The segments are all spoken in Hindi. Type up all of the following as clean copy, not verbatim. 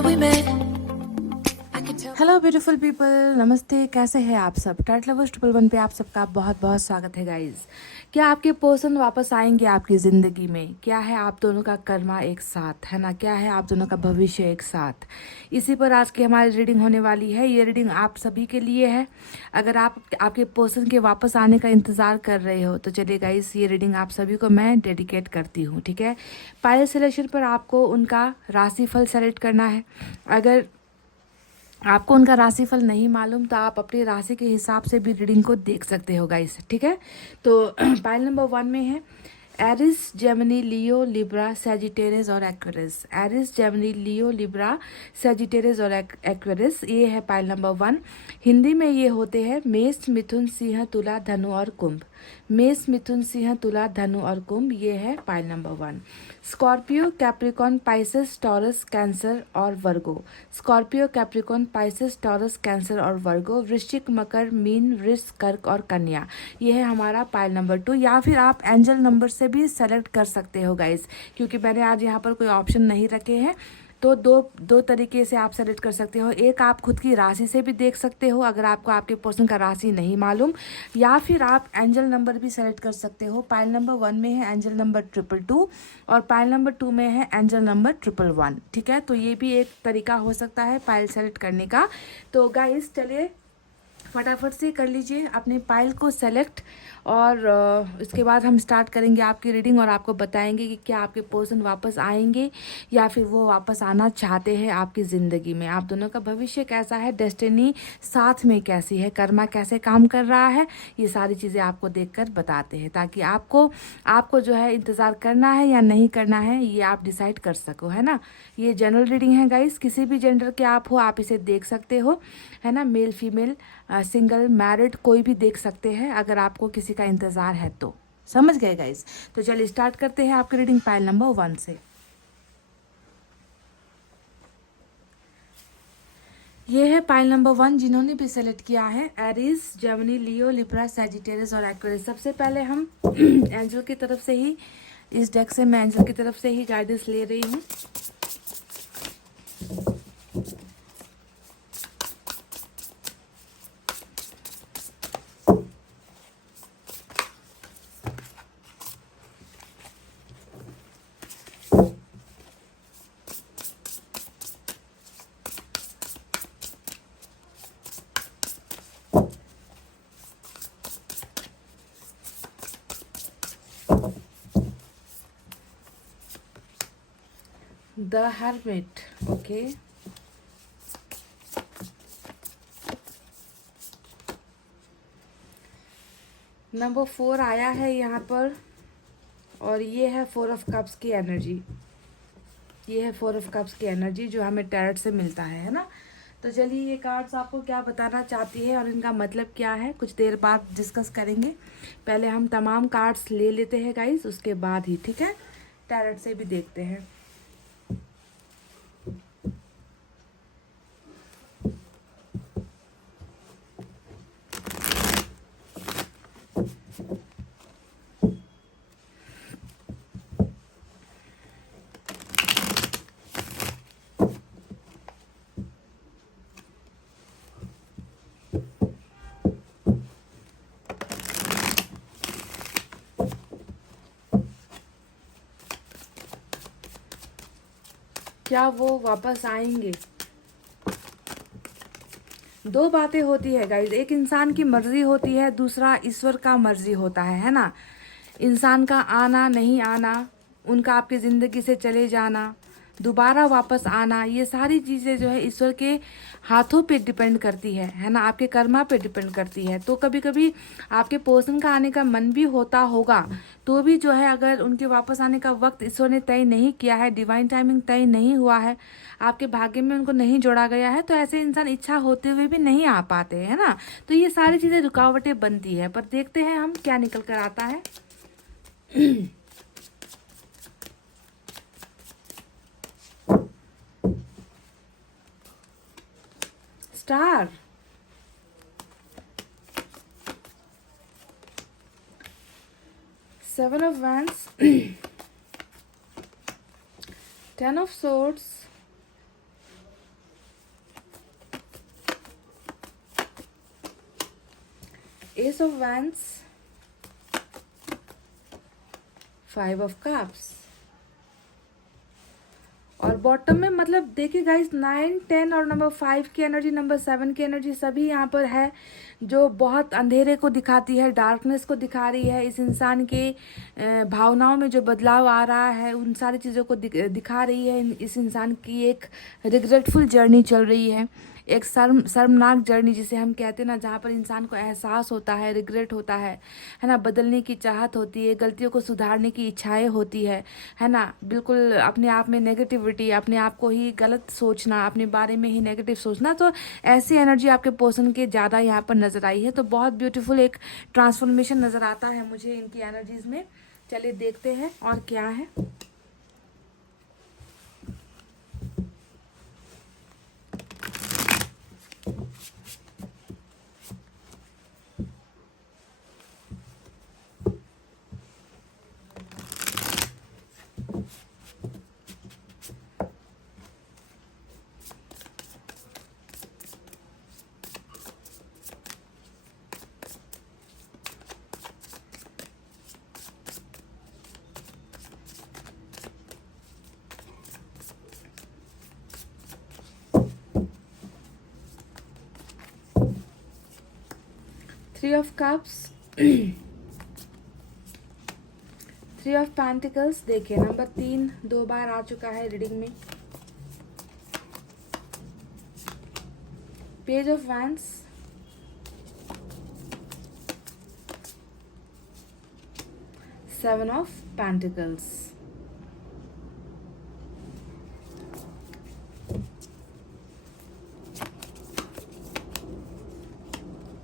remember we met. I can tell. Hello beautiful people, नमस्ते। कैसे हैं आप सब? टाइट लवर्स 111 पे आप सबका बहुत बहुत स्वागत है गाइस। क्या आपके पर्सन वापस आएंगे आपकी ज़िंदगी में? क्या है आप दोनों का कर्मा एक साथ, है ना? क्या है आप दोनों का भविष्य एक साथ? इसी पर आज की हमारी रीडिंग होने वाली है। ये रीडिंग आप सभी के लिए है। अगर आप आपके पर्सन के वापस आने का इंतज़ार कर रहे हो तो चलिए गाइस, ये रीडिंग आप सभी को मैं डेडिकेट करती हूँ, ठीक है? पायल सिलेक्शन पर आपको उनका राशिफल सेलेक्ट करना है। अगर आपको उनका राशिफल नहीं मालूम तो आप अपनी राशि के हिसाब से भी रीडिंग को देख सकते हो गाइस, ठीक है? तो पाइल नंबर 1 में है एरिस, जेमिनी, लियो, लिब्रा, सैजिटेरियस और एक्वेरियस। एरिस, जेमिनी, लियो, लिब्रा, सैजिटेरियस और एक्वेरियस, ये है पाइल नंबर 1। हिंदी में ये होते हैं मेष, मिथुन, सिंह, तुला, धनु और कुंभ। मेष, मिथुन, सिंह, तुला, धनु और कुंभ, ये है pile number 1। Scorpio, Capricorn, Pisces, Taurus, Cancer और Virgo. Scorpio, Capricorn, Pisces, Taurus, Cancer और वर्गो। वृश्चिक, मकर, मीन, वृष, कर्क और कन्या, ये है हमारा पाइल नंबर 2। या फिर आप एंजल नंबर से भी सेलेक्ट कर सकते हो गाइस, क्योंकि मैंने आज यहाँ पर कोई ऑप्शन नहीं रखे हैं। तो दो तरीके से आप सेलेक्ट कर सकते हो। एक, आप खुद की राशि से भी देख सकते हो अगर आपको आपके पर्सन का राशि नहीं मालूम, या फिर आप एंजल नंबर भी सेलेक्ट कर सकते हो। पाइल नंबर 1 में है एंजल नंबर 222 और पाइल नंबर 2 में है एंजल नंबर 111, ठीक है? तो ये भी एक तरीका हो सकता है पाइल सेलेक्ट करने का। तो गाइस चलिए फटाफट से कर लीजिए अपने पाइल को सेलेक्ट, और इसके बाद हम स्टार्ट करेंगे आपकी रीडिंग और आपको बताएंगे कि क्या आपके पर्सन वापस आएंगे या फिर वो वापस आना चाहते हैं आपकी ज़िंदगी में। आप दोनों का भविष्य कैसा है, डेस्टिनी साथ में कैसी है, कर्मा कैसे काम कर रहा है, ये सारी चीज़ें आपको देखकर बताते हैं, ताकि आपको जो है इंतज़ार करना है या नहीं करना है ये आप डिसाइड कर सको, है ना? ये जनरल रीडिंग है गाइस, किसी भी जेंडर के आप हो आप इसे देख सकते हो, है ना? मेल, फीमेल, सिंगल, मैरिड, कोई भी देख सकते हैं अगर आपको किसी का इंतज़ार है तो। समझ गए गाइस? तो चलिए स्टार्ट करते हैं आपकी रीडिंग पाइल नंबर 1 से। ये है पाइल नंबर 1। जिन्होंने भी सेलेक्ट किया है एरीज, जेमिनी, लियो, लिब्रा, सैजिटेरियस और एक्वेरियस। सबसे पहले हम एंजल की तरफ से ही, इस डेक से मैं एंजल की तरफ से ही गाइडेंस ले रही हूँ। The hermit, okay. नंबर 4 आया है यहाँ पर, और ये है 4 ऑफ कप्स की एनर्जी। ये है 4 ऑफ कप्स की एनर्जी जो हमें टैरट से मिलता है ना? तो चलिए ये कार्ड्स आपको क्या बताना चाहती है और इनका मतलब क्या है कुछ देर बाद डिस्कस करेंगे। पहले हम तमाम कार्ड्स ले लेते हैं गाइस, उसके बाद ही, ठीक है, टैरट से भी देखते हैं। क्या वो वापस आएंगे? दो बातें होती है गाइज, एक इंसान की मर्जी होती है, दूसरा ईश्वर का मर्जी होता है ना? इंसान का आना नहीं आना, उनका आपकी ज़िंदगी से चले जाना, दोबारा वापस आना, ये सारी चीज़ें जो है ईश्वर के हाथों पे डिपेंड करती है ना? आपके कर्मा पे डिपेंड करती है। तो कभी कभी आपके पर्सन का आने का मन भी होता होगा, तो भी जो है अगर उनके वापस आने का वक्त ईश्वर ने तय नहीं किया है, डिवाइन टाइमिंग तय नहीं हुआ है, आपके भाग्य में उनको नहीं जोड़ा गया है, तो ऐसे इंसान इच्छा होते हुए भी नहीं आ पाते हैं ना? तो ये सारी चीज़ें रुकावटें बनती है, पर देखते हैं हम क्या निकल कर आता है। Star, seven of wands, 10 of swords, S of wands, 5 of cups, और बॉटम में मतलब देखिए गाइस 9, 10 और नंबर 5 की एनर्जी, नंबर 7 की एनर्जी सभी यहाँ पर है, जो बहुत अंधेरे को दिखाती है, डार्कनेस को दिखा रही है। इस इंसान के भावनाओं में जो बदलाव आ रहा है उन सारी चीज़ों को दिखा रही है। इस इंसान की एक रिग्रेटफुल जर्नी चल रही है, एक शर्मनाक जर्नी जिसे हम कहते हैं ना, जहाँ पर इंसान को एहसास होता है, रिग्रेट होता है ना, बदलने की चाहत होती है, गलतियों को सुधारने की इच्छाएं होती है ना, बिल्कुल अपने आप में नेगेटिविटी, अपने आप को ही गलत सोचना, अपने बारे में ही नेगेटिव सोचना। तो ऐसी एनर्जी आपके पर्सन के ज़्यादा यहाँ पर नज़र आई है। तो बहुत ब्यूटीफुल एक ट्रांसफॉर्मेशन नज़र आता है मुझे इनकी एनर्जीज में। चलिए देखते हैं और क्या है। Three of cups, 3 of pentacles. देखिए नंबर 3 2 बार आ चुका है रीडिंग में। Page of wands, 7 of pentacles,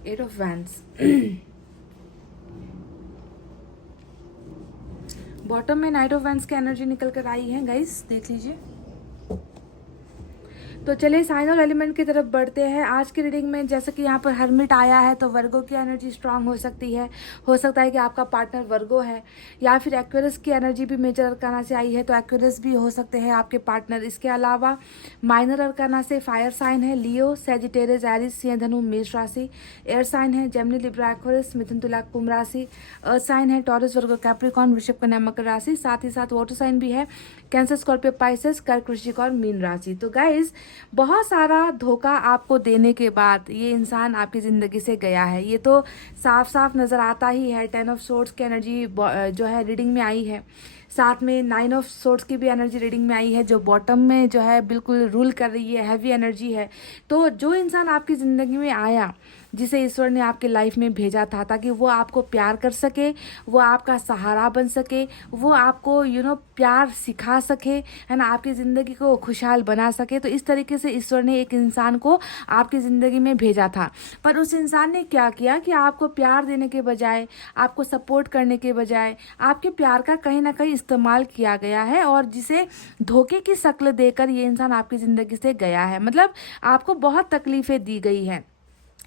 eight of wands. Bottom में नाइट ऑफ वैंड्स की एनर्जी निकल कर आई है गाइस, देख लीजिए। तो चलिए साइन और एलिमेंट की तरफ बढ़ते हैं आज की रीडिंग में। जैसे कि यहाँ पर हर्मिट आया है तो वर्गो की एनर्जी स्ट्रांग हो सकती है। हो सकता है कि आपका पार्टनर वर्गो है, या फिर एक्वेरियस की एनर्जी भी मेजर अरकाना से आई है तो एक्वेरियस भी हो सकते हैं आपके पार्टनर। इसके अलावा माइनर अरकाना से फायर साइन है लियो, सेजिटेरियस, एरिस, सिंह, धनु, मेष राशि। एयर साइन है जेमिनी, लिब्रा, एक्वेरियस, मिथुन, तुला, कुंभ राशि। अर्थ साइन है टॉरस, वर्गो, कैप्रिकॉर्न, वृषभ, कन्या, मकर राशि। साथ ही साथ वाटर साइन भी है cancer, Scorpio, Pisces, Kark, Vrishchik और मीन राशि। तो गाइज बहुत सारा धोखा आपको देने के बाद ये इंसान आपकी ज़िंदगी से गया है, ये तो साफ साफ नज़र आता ही है। 10 ऑफ सोर्ड्स की एनर्जी जो है रीडिंग में आई है, साथ में 9 ऑफ सोर्ड्स की भी एनर्जी रीडिंग में आई है, जो बॉटम में जो है बिल्कुल रूल कर रही है, हैवी एनर्जी है। तो जो इंसान आपकी ज़िंदगी में आया, जिसे ईश्वर ने आपके लाइफ में भेजा था ताकि वो आपको प्यार कर सके, वो आपका सहारा बन सके, वो आपको प्यार सिखा सके, है ना, आपकी ज़िंदगी को खुशहाल बना सके, तो इस तरीके से ईश्वर ने एक इंसान को आपकी ज़िंदगी में भेजा था। पर उस इंसान ने क्या किया कि आपको प्यार देने के बजाय, आपको सपोर्ट करने के बजाय आपके प्यार का कहीं ना कहीं इस्तेमाल किया गया है, और जिसे धोखे की शक्ल देकर ये इंसान आपकी ज़िंदगी से गया है। मतलब आपको बहुत तकलीफ़ें दी गई हैं।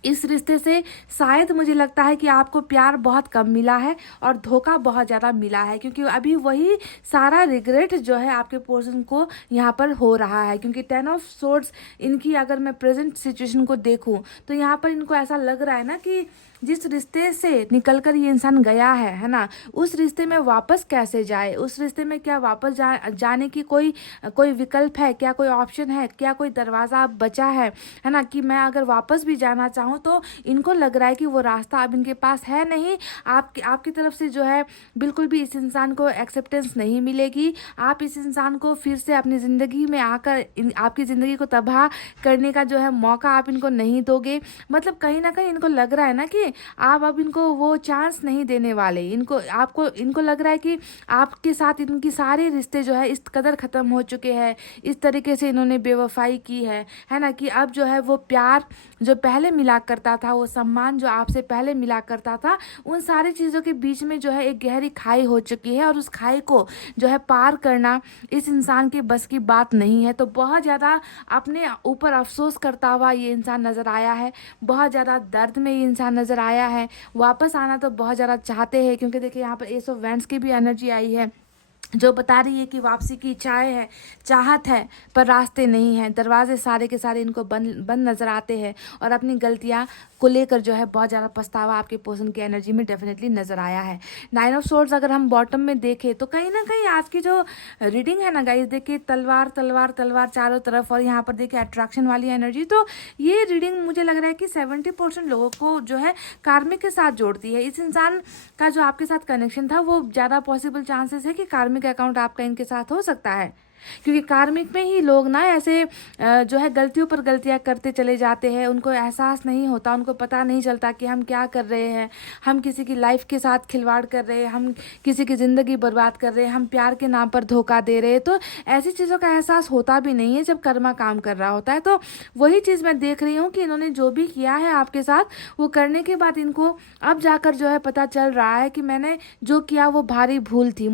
इस रिश्ते से शायद मुझे लगता है कि आपको प्यार बहुत कम मिला है और धोखा बहुत ज़्यादा मिला है, क्योंकि अभी वही सारा रिग्रेट जो है आपके पर्सन को यहाँ पर हो रहा है। क्योंकि 10 ऑफ सोर्ड्स इनकी अगर मैं प्रेजेंट सिचुएशन को देखूँ तो यहाँ पर इनको ऐसा लग रहा है ना कि जिस रिश्ते से निकलकर ये इंसान गया है ना, उस रिश्ते में वापस कैसे जाए, उस रिश्ते में क्या वापस जाने की कोई विकल्प है क्या, कोई ऑप्शन है क्या, कोई दरवाज़ा बचा है ना, कि मैं अगर वापस भी जाना चाहूँ तो इनको लग रहा है कि वो रास्ता अब इनके पास है नहीं। आपकी तरफ से जो है बिल्कुल भी इस इंसान को एक्सेप्टेंस नहीं मिलेगी। आप इस इंसान को फिर से अपनी ज़िंदगी में आकर आपकी ज़िंदगी को तबाह करने का जो है मौका आप इनको नहीं दोगे। मतलब कहीं ना कहीं इनको लग रहा है ना कि आप अब इनको वो चांस नहीं देने वाले। इनको लग रहा है कि आपके साथ इनकी सारे रिश्ते जो है इस कदर ख़त्म हो चुके हैं, इस तरीके से इन्होंने बेवफाई की है ना, कि अब जो है वो प्यार जो पहले मिला करता था, वो सम्मान जो आपसे पहले मिला करता था, उन सारी चीज़ों के बीच में जो है एक गहरी खाई हो चुकी है, और उस खाई को जो है पार करना इस इंसान के बस की बात नहीं है। तो बहुत ज़्यादा अपने ऊपर अफसोस करता हुआ ये इंसान नज़र आया है, बहुत ज़्यादा दर्द में ये इंसान नज़र आया है। वापस आना तो बहुत ज़्यादा चाहते हैं, क्योंकि देखिए यहाँ पर एस ऑफ वैंड्स की भी एनर्जी आई है जो बता रही है कि वापसी की इच्छाएं है, चाहत है, पर रास्ते नहीं हैं। दरवाजे सारे के सारे इनको बंद नज़र आते हैं और अपनी गलतियां को लेकर जो है बहुत ज़्यादा पछतावा आपके पर्सन की एनर्जी में डेफिनेटली नज़र आया है। 9 ऑफ सोर्ड्स अगर हम बॉटम में देखें तो कहीं ना कहीं आज की जो रीडिंग है ना गाइस, देखिए तलवार तलवार तलवार चारों तरफ, और यहाँ पर देखिए अट्रैक्शन वाली एनर्जी। तो ये रीडिंग मुझे लग रहा है कि 70% लोगों को जो है कार्मिक के साथ जोड़ती है। इस इंसान का जो आपके साथ कनेक्शन था वो ज़्यादा पॉसिबल चांसेस है कि कार्मिक अकाउंट आपका इनके साथ हो सकता है, क्योंकि कार्मिक में ही लोग ना ऐसे जो है गलतियों पर गलतियां करते चले जाते हैं। उनको एहसास नहीं होता, उनको पता नहीं चलता कि हम क्या कर रहे हैं। हम किसी की लाइफ के साथ खिलवाड़ कर रहे हैं, हम किसी की ज़िंदगी बर्बाद कर रहे हैं, हम प्यार के नाम पर धोखा दे रहे हैं। तो ऐसी चीज़ों का एहसास होता भी नहीं है जब कर्मा काम कर रहा होता है। तो वही चीज़ मैं देख रही हूँ कि इन्होंने जो भी किया है आपके साथ, वो करने के बाद इनको अब जाकर जो है पता चल रहा है कि मैंने जो किया वो भारी भूल थी।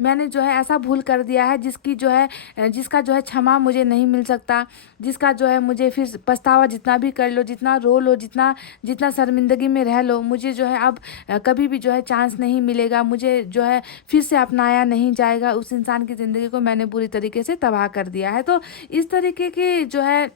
मैंने जो है ऐसा भूल कर दिया है जिसका जो है क्षमा मुझे नहीं मिल सकता, जिसका जो है मुझे फिर पछतावा जितना भी कर लो, जितना रो लो, जितना शर्मिंदगी में रह लो, मुझे जो है अब कभी भी जो है चांस नहीं मिलेगा, मुझे जो है फिर से अपनाया नहीं जाएगा। उस इंसान की ज़िंदगी को मैंने बुरी तरीके से तबाह कर दिया है। तो इस तरीके की जो है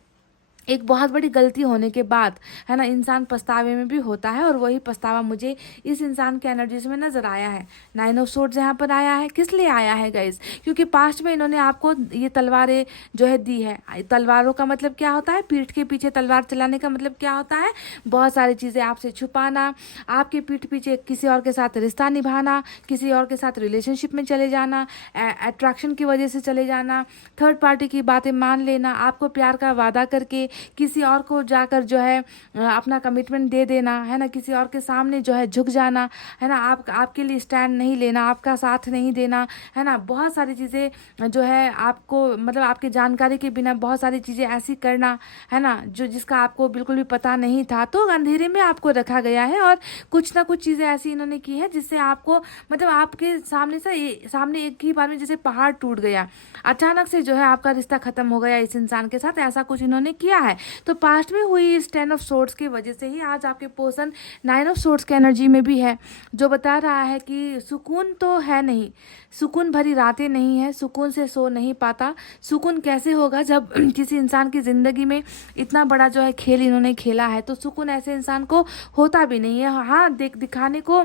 एक बहुत बड़ी गलती होने के बाद है ना इंसान पछतावे में भी होता है, और वही पछतावा मुझे इस इंसान के एनर्जीज में नज़र आया है। 9 ऑफ सोर्ड्स यहाँ पर आया है, किस लिए आया है गाइज? क्योंकि पास्ट में इन्होंने आपको ये तलवारें जो है दी है। तलवारों का मतलब क्या होता है? पीठ के पीछे तलवार चलाने का मतलब क्या होता है? बहुत सारी चीज़ें आपसे छुपाना, आपके पीठ पीछे किसी और के साथ रिश्ता निभाना, किसी और के साथ रिलेशनशिप में चले जाना, अट्रैक्शन की वजह से चले जाना, थर्ड पार्टी की बातें मान लेना, आपको प्यार का वादा करके किसी और को जाकर जो है अपना कमिटमेंट दे देना, है ना, किसी और के सामने जो है झुक जाना, है ना, आपके लिए स्टैंड नहीं लेना, आपका साथ नहीं देना, है ना, बहुत सारी चीज़ें जो है आपको मतलब आपकी जानकारी के बिना बहुत सारी चीज़ें ऐसी करना, है ना, जिसका आपको बिल्कुल भी पता नहीं था। तो अंधेरे में आपको रखा गया है, और कुछ ना कुछ चीज़ें ऐसी इन्होंने की है जिससे आपको मतलब आपके सामने एक ही बार में जैसे पहाड़ टूट गया, अचानक से जो है आपका रिश्ता खत्म हो गया इस इंसान के साथ। ऐसा कुछ इन्होंने किया है। तो पास्ट में हुई इस 10 ऑफ सोर्ड्स की वजह से ही आज आपके पर्सन 9 ऑफ सोर्ड्स के एनर्जी में भी है, जो बता रहा है कि सुकून तो है नहीं, सुकून भरी रातें नहीं है, सुकून से सो नहीं पाता। सुकून कैसे होगा जब किसी इंसान की ज़िंदगी में इतना बड़ा जो है खेल इन्होंने खेला है। तो सुकून ऐसे इंसान को होता भी नहीं है। हाँ, दिखाने को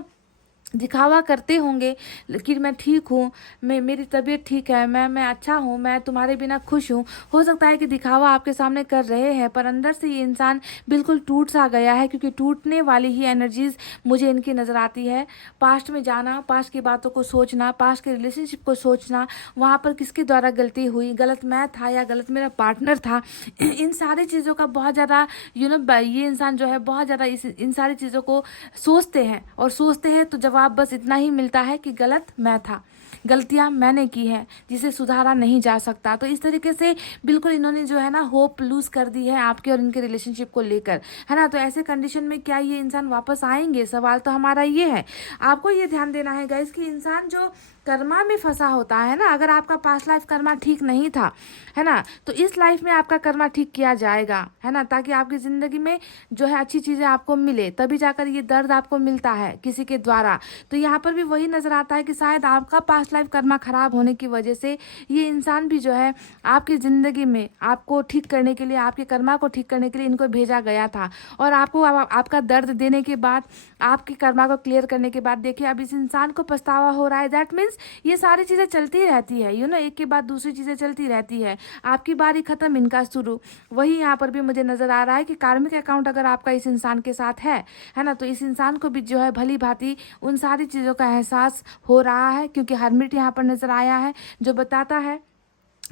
दिखावा करते होंगे कि मैं ठीक हूँ, मेरी तबीयत ठीक है, मैं अच्छा हूँ, मैं तुम्हारे बिना खुश हूँ। हो सकता है कि दिखावा आपके सामने कर रहे हैं, पर अंदर से ये इंसान बिल्कुल टूट सा गया है, क्योंकि टूटने वाली ही एनर्जीज मुझे इनकी नज़र आती है। पास्ट में जाना, पास्ट की बातों को सोचना, पास्ट के रिलेशनशिप को सोचना, वहाँ पर किसके द्वारा गलती हुई, गलत मैं था या गलत मेरा पार्टनर था, इन सारी चीज़ों का बहुत ज़्यादा ये इंसान जो है बहुत ज़्यादा इन सारी चीज़ों को सोचते हैं, और सोचते हैं तो जवाब बस इतना ही मिलता है कि गलत मैं था, गलतियां मैंने की है, जिसे सुधारा नहीं जा सकता। तो इस तरीके से बिल्कुल इन्होंने जो है ना होप लूज कर दी है आपके और इनके रिलेशनशिप को लेकर, है ना। तो ऐसे कंडीशन में क्या ये इंसान वापस आएंगे? सवाल तो हमारा ये है। आपको ये ध्यान देना है गाइस कि इंसान जो कर्मा में फंसा होता है ना, अगर आपका पास्ट लाइफ कर्मा ठीक नहीं था, है ना, तो इस लाइफ में आपका कर्मा ठीक किया जाएगा, है ना, ताकि आपकी ज़िंदगी में जो है अच्छी चीज़ें आपको मिले, तभी जाकर ये दर्द आपको मिलता है किसी के द्वारा। तो यहाँ पर भी वही नज़र आता है कि शायद आपका पास्ट लाइफ कर्मा खराब होने की वजह से ये इंसान भी जो है आपकी ज़िंदगी में आपको ठीक करने के लिए, आपके कर्मा को ठीक करने के लिए इनको भेजा गया था। और आपको आपका दर्द देने के बाद, आपके कर्मा को क्लियर करने के बाद देखिए अब इस इंसान को पछतावा हो रहा है। दैट मीन्स ये सारी चीज़ें चलती रहती है, एक के बाद दूसरी चीज़ें चलती रहती है। आपकी बारी खत्म, इनका शुरू। वही यहाँ पर भी मुझे नज़र आ रहा है कि कार्मिक अकाउंट अगर आपका इस इंसान के साथ है ना, तो इस इंसान को भी जो है भली भांति उन सारी चीज़ों का एहसास हो रहा है, क्योंकि हर्मिट यहाँ पर नज़र आया है, जो बताता है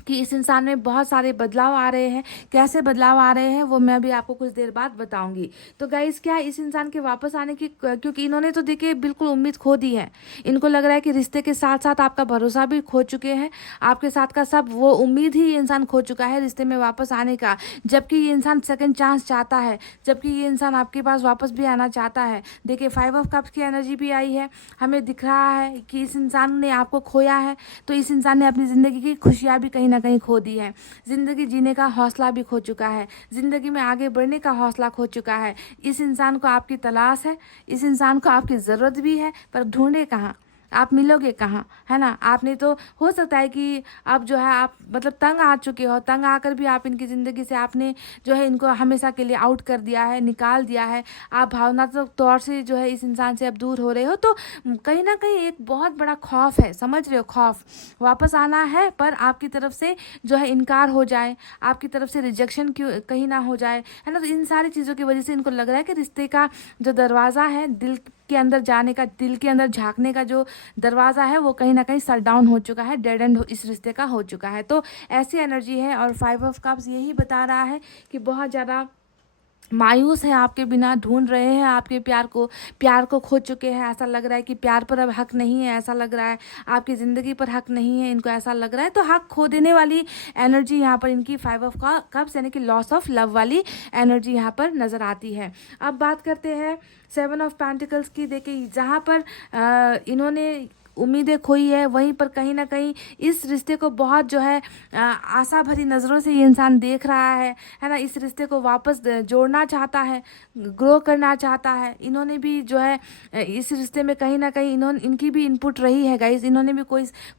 कि इस इंसान में बहुत सारे बदलाव आ रहे हैं। कैसे बदलाव आ रहे हैं वो मैं भी आपको कुछ देर बाद बताऊंगी। तो गाइस, क्या इस इंसान के वापस आने की, क्योंकि इन्होंने तो देखिए बिल्कुल उम्मीद खो दी है। इनको लग रहा है कि रिश्ते के साथ साथ आपका भरोसा भी खो चुके हैं, आपके साथ का सब वो उम्मीद ही ये इंसान खो चुका है रिश्ते में वापस आने का। जबकि ये इंसान सेकंड चांस चाहता है, जबकि ये इंसान आपके पास वापस भी आना चाहता है। देखिए 5 ऑफ कप्स की एनर्जी भी आई है। हमें दिख रहा है कि इस इंसान ने आपको खोया है, तो इस इंसान ने अपनी ज़िंदगी की खुशियाँ भी कहीं ना कहीं खो दी है, जिंदगी जीने का हौसला भी खो चुका है, जिंदगी में आगे बढ़ने का हौसला खो चुका है। इस इंसान को आपकी तलाश है, इस इंसान को आपकी ज़रूरत भी है, पर ढूंढे कहाँ? आप मिलोगे कहाँ, है ना। आपने तो हो सकता है कि अब जो है आप मतलब तंग आ चुके हो, तंग आकर भी आप इनकी ज़िंदगी से आपने जो है इनको हमेशा के लिए आउट कर दिया है, निकाल दिया है। आप भावनात्मक तौर से जो है इस इंसान से अब दूर हो रहे हो, तो कहीं ना कहीं एक बहुत बड़ा खौफ है, समझ रहे हो, खौफ वापस आना है पर आपकी तरफ से जो है इनकार हो जाए, आपकी तरफ से रिजेक्शन क्यों कहीं ना हो जाए, है ना। तो इन सारी चीज़ों की वजह से इनको लग रहा है कि रिश्ते का जो दरवाज़ा है, दिल के अंदर जाने का, दिल के अंदर झांकने का जो दरवाज़ा है, वो कहीं ना कहीं शट डाउन हो चुका है, डेड एंड इस रिश्ते का हो चुका है। तो ऐसी एनर्जी है। और 5 ऑफ कप्स यही बता रहा है कि बहुत ज़्यादा मायूस है आपके बिना, ढूंढ रहे हैं आपके प्यार को खो चुके हैं। ऐसा लग रहा है कि प्यार पर अब हक नहीं है, ऐसा लग रहा है आपकी ज़िंदगी पर हक नहीं है, इनको ऐसा लग रहा है। तो हक खो देने वाली एनर्जी यहाँ पर इनकी 5 ऑफ कप्स यानी कि लॉस ऑफ लव वाली एनर्जी यहाँ पर नज़र आती है। अब बात करते हैं 7 ऑफ पेंटिकल्स की। देखिए जहाँ पर इन्होंने उम्मीदें खोई है, वहीं पर कहीं ना कहीं इस रिश्ते को बहुत जो है आशा भरी नज़रों से ये इंसान देख रहा है ना। इस रिश्ते को वापस जोड़ना चाहता है, ग्रो करना चाहता है। इन्होंने भी जो है इस रिश्ते में कहीं ना कहीं इनकी भी इनपुट रही है गाइस। इन्होंने भी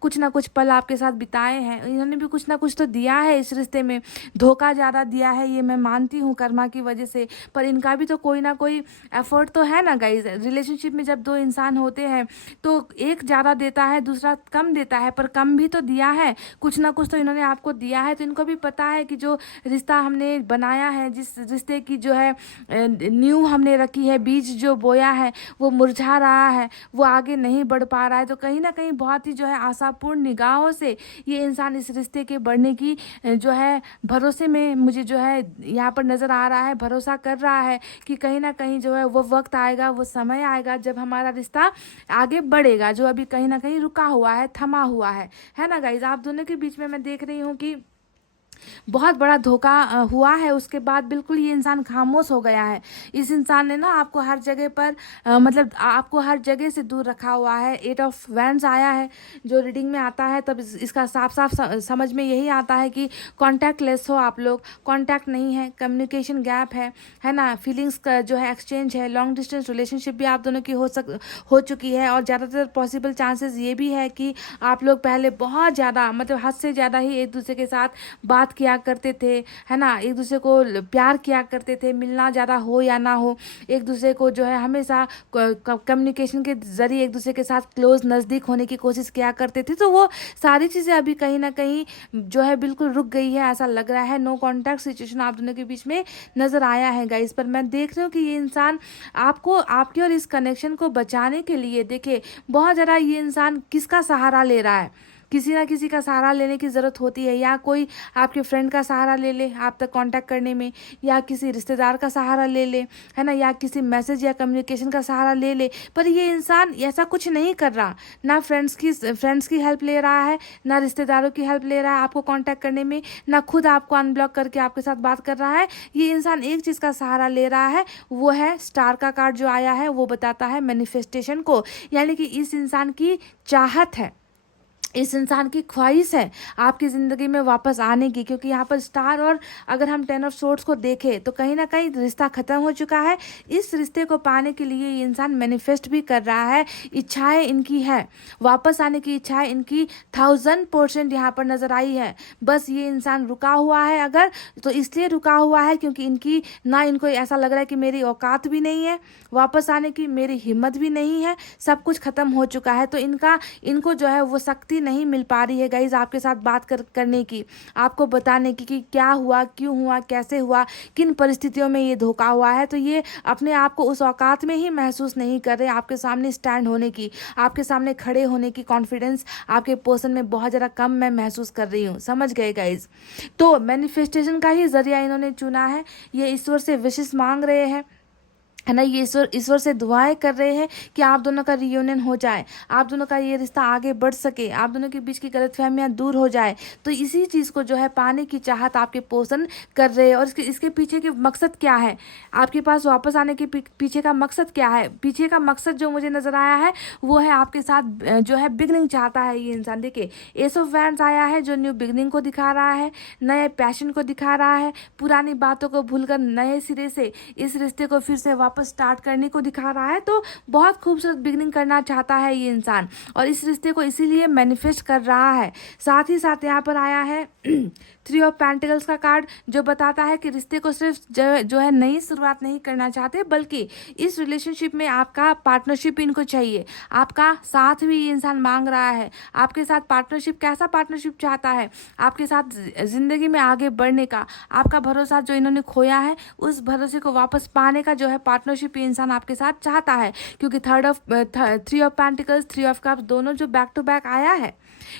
कुछ ना कुछ पल आपके साथ बिताए हैं, इन्होंने भी कुछ ना कुछ तो दिया है इस रिश्ते में। धोखा ज़्यादा दिया है, ये मैं मानती हूँ कर्मा की वजह से, पर इनका भी तो कोई ना कोई एफर्ट तो है ना गाइस। रिलेशनशिप में जब दो इंसान होते हैं तो एक ज़्यादा देता है, दूसरा कम देता है, पर कम भी तो दिया है, कुछ ना कुछ तो इन्होंने आपको दिया है। तो इनको भी पता है कि जो रिश्ता हमने बनाया है, जिस रिश्ते की जो है नींव हमने रखी है, बीज जो बोया है वो मुरझा रहा है, वो आगे नहीं बढ़ पा रहा है। तो कहीं ना कहीं बहुत ही जो है आशापूर्ण निगाहों से ये इंसान इस रिश्ते के बढ़ने की जो है भरोसे में मुझे जो है यहाँ पर नज़र आ रहा है, भरोसा कर रहा है कि कहीं ना कहीं जो है वो वक्त आएगा, वो समय आएगा जब हमारा रिश्ता आगे बढ़ेगा, जो अभी कहीं ना कहीं रुका हुआ है, थमा हुआ है ना गाइज। आप दोनों के बीच में मैं देख रही हूँ कि बहुत बड़ा धोखा हुआ है, उसके बाद बिल्कुल ये इंसान खामोश हो गया है। इस इंसान ने ना आपको हर जगह पर मतलब आपको हर जगह से दूर रखा हुआ है। 8 ऑफ वैंड्स आया है जो रीडिंग में आता है, तब इसका साफ साफ समझ में यही आता है कि कॉन्टैक्ट लेस हो आप लोग, कॉन्टैक्ट नहीं है, कम्युनिकेशन गैप है ना। फीलिंग्स का जो है एक्सचेंज है, लॉन्ग डिस्टेंस रिलेशनशिप भी आप दोनों की हो चुकी है। और ज़्यादातर पॉसिबल चांसेस ये भी है कि आप लोग पहले बहुत ज़्यादा मतलब हद से ज़्यादा ही एक दूसरे के साथ बात किया करते थे, है ना। एक दूसरे को प्यार किया करते थे, मिलना ज़्यादा हो या ना हो, एक दूसरे को जो है हमेशा कम्युनिकेशन के ज़रिए एक दूसरे के साथ क्लोज नज़दीक होने की कोशिश किया करते थे। तो वो सारी चीज़ें अभी कहीं ना कहीं जो है बिल्कुल रुक गई है, ऐसा लग रहा है। नो कॉन्टैक्ट सिचुएशन आप दोनों के बीच में नज़र आया है गाइस। पर मैं देख रही हूँ कि ये इंसान आपको, आपके और इस कनेक्शन को बचाने के लिए देखिए बहुत ज़्यादा ये इंसान किसका सहारा ले रहा है। किसी ना किसी का सहारा लेने की ज़रूरत होती है, या कोई आपके फ्रेंड का सहारा ले ले आप तक कांटेक्ट करने में, या किसी रिश्तेदार का सहारा ले ले, है ना, या किसी मैसेज या कम्युनिकेशन का सहारा ले ले। पर ये इंसान ऐसा कुछ नहीं कर रहा, ना फ्रेंड्स की हेल्प ले रहा है, ना रिश्तेदारों की हेल्प ले रहा है आपको कांटेक्ट करने में, ना खुद आपको अनब्लॉक करके आपके साथ बात कर रहा है। ये इंसान एक चीज़ का सहारा ले रहा है, वो है स्टार का कार्ड जो आया है, वो बताता है मैनिफेस्टेशन को। यानी कि इस इंसान की चाहत है, इस इंसान की ख्वाहिश है आपकी ज़िंदगी में वापस आने की, क्योंकि यहाँ पर स्टार और अगर हम 10 ऑफ सोर्ड्स को देखें तो कहीं ना कहीं रिश्ता ख़त्म हो चुका है। इस रिश्ते को पाने के लिए ये इंसान मैनिफेस्ट भी कर रहा है, इच्छाएं इनकी है, वापस आने की इच्छाएं इनकी 1000% यहाँ पर नज़र आई है। बस ये इंसान रुका हुआ है अगर, तो इसलिए रुका हुआ है क्योंकि इनकी ना, इनको ऐसा लग रहा है कि मेरी औकात भी नहीं है वापस आने की, मेरी हिम्मत भी नहीं है, सब कुछ ख़त्म हो चुका है। तो इनको जो है वो शक्ति नहीं मिल पा रही है गाइज आपके साथ बात करने की, आपको बताने की कि क्या हुआ, क्यों हुआ, कैसे हुआ, किन परिस्थितियों में ये धोखा हुआ है। तो ये अपने आप को उस औकात में ही महसूस नहीं कर रहे आपके सामने स्टैंड होने की, आपके सामने खड़े होने की। कॉन्फिडेंस आपके पर्सन में बहुत ज़्यादा कम मैं महसूस कर रही हूँ, समझ गए गाइज। तो मैनिफेस्टेशन का ही जरिया इन्होंने चुना है। ये ईश्वर से विशेष मांग रहे हैं, है ना। ये ईश्वर से दुआएं कर रहे हैं कि आप दोनों का रियूनियन हो जाए, आप दोनों का ये रिश्ता आगे बढ़ सके, आप दोनों के बीच की गलतफहमियां दूर हो जाए। तो इसी चीज़ को जो है पाने की चाहत आपके पर्सन कर रहे हैं। और इसके पीछे के मकसद क्या है, आपके पास वापस आने के पीछे का मकसद क्या है? पीछे का मकसद जो मुझे नज़र आया है वो है आपके साथ जो है बिगनिंग चाहता है ये इंसान। देखिए एस ऑफ वैंड्स आया है जो न्यू बिगनिंग को दिखा रहा है, नए पैशन को दिखा रहा है, पुरानी बातों को भूलकर नए सिरे से इस रिश्ते को फिर से वापस स्टार्ट करने को दिखा रहा है। तो बहुत खूबसूरत बिगनिंग करना चाहता है ये इंसान और इस रिश्ते को इसीलिए मैनिफेस्ट कर रहा है। साथ ही साथ यहाँ पर आया है 3 ऑफ पेंटिकल्स का कार्ड, जो बताता है कि रिश्ते को सिर्फ जो है नई शुरुआत नहीं करना चाहते, बल्कि इस रिलेशनशिप में आपका पार्टनरशिप इनको चाहिए, आपका साथ भी ये इंसान मांग रहा है। आपके साथ पार्टनरशिप, कैसा पार्टनरशिप चाहता है? आपके साथ जिंदगी में आगे बढ़ने का, आपका भरोसा जो इन्होंने खोया है उस भरोसे को वापस पाने का जो है पार्टनरशिप ये इंसान आपके साथ चाहता है। क्योंकि 3 ऑफ पेंटिकल्स, 3 ऑफ कप्स दोनों जो बैक टू बैक आया है,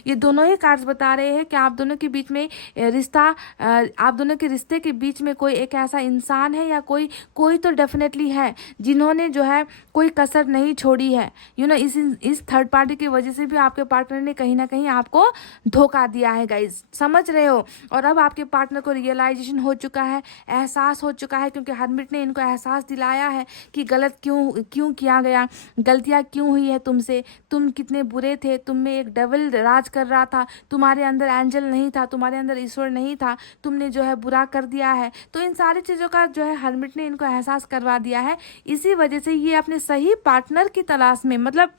ये दोनों ही कार्ड्स बता रहे हैं कि आप दोनों के बीच में रिश्ता, आप दोनों के रिश्ते के बीच में कोई एक ऐसा इंसान है या कोई तो डेफिनेटली है जिन्होंने जो है कोई कसर नहीं छोड़ी है। इस थर्ड पार्टी की वजह से भी आपके पार्टनर ने कहीं ना कहीं आपको धोखा दिया है गाइज, समझ रहे हो। और अब आपके पार्टनर को रियलाइजेशन हो चुका है, एहसास हो चुका है, क्योंकि हरमिट ने इनको एहसास दिलाया है कि गलत क्यों किया गया, गलतियाँ क्यों हुई है तुमसे, तुम कितने बुरे थे, तुम में एक डेविल राज कर रहा था, तुम्हारे अंदर एंजल नहीं था, तुम्हारे अंदर ईश्वर नहीं था, तुमने जो है बुरा कर दिया है। तो इन सारी चीज़ों का जो है हरमिट ने इनको एहसास करवा दिया है। इसी वजह से ये अपने सही पार्टनर की तलाश में, मतलब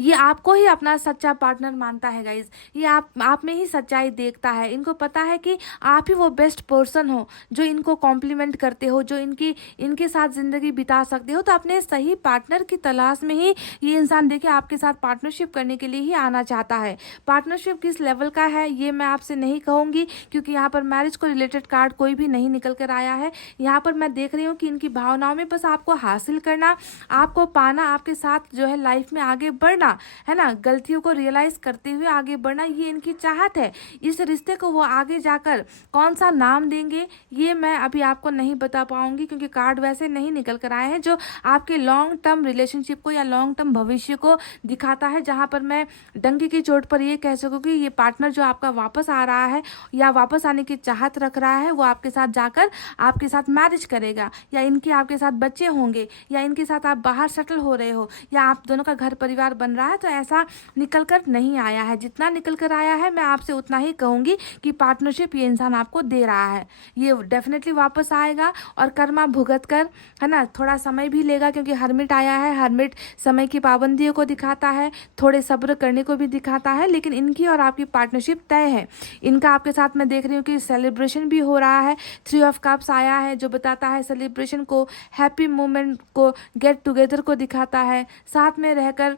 ये आपको ही अपना सच्चा पार्टनर मानता है गाइज, ये आप में ही सच्चाई देखता है। इनको पता है कि आप ही वो बेस्ट पर्सन हो जो इनको कॉम्प्लीमेंट करते हो, जो इनके साथ ज़िंदगी बिता सकते हो। तो अपने सही पार्टनर की तलाश में ही ये इंसान देखिए आपके साथ पार्टनरशिप करने के लिए ही आना चाहता है। पार्टनरशिप किस लेवल का है ये मैं आपसे नहीं कहूँगी, क्योंकि यहाँ पर मैरिज को रिलेटेड कार्ड कोई भी नहीं निकल कर आया है। यहाँ पर मैं देख रही हूँ कि इनकी भावनाओं में बस आपको हासिल करना, आपको पाना, आपके साथ जो है लाइफ में आगे बढ़ना, है ना, गलतियों को रियलाइज करते हुए आगे बढ़ना, ये इनकी चाहत है। इस रिश्ते को वो आगे जाकर कौन सा नाम देंगे ये मैं अभी आपको नहीं बता पाऊंगी, क्योंकि कार्ड वैसे नहीं निकल कर आए हैं जो आपके लॉन्ग टर्म रिलेशनशिप को या लॉन्ग टर्म भविष्य को दिखाता है, जहां पर मैं डंके की चोट पर ये कह सकूँ कि ये पार्टनर जो आपका वापस आ रहा है या वापस आने की चाहत रख रहा है, वो आपके साथ जाकर आपके साथ मैरिज करेगा, या इनके आपके साथ बच्चे होंगे, या इनके साथ आप बाहर सेटल हो रहे हो, या आप दोनों का घर परिवार बन रहा है। तो ऐसा निकल कर नहीं आया है, जितना निकल कर आया है मैं आपसे उतना ही कहूँगी कि पार्टनरशिप ये इंसान आपको दे रहा है। ये डेफिनेटली वापस आएगा और कर्मा भुगत कर, है ना, थोड़ा समय भी लेगा, क्योंकि हरमिट आया है। हरमिट समय की पाबंदियों को दिखाता है, थोड़े सब्र करने को भी दिखाता है, लेकिन इनकी और आपकी पार्टनरशिप तय है। इनका आपके साथ मैं देख रही हूँ कि सेलिब्रेशन भी हो रहा है। 3 ऑफ कप्स आया है जो बताता है सेलिब्रेशन को, हैप्पी मोमेंट को, गेट टुगेदर को दिखाता है, साथ में रहकर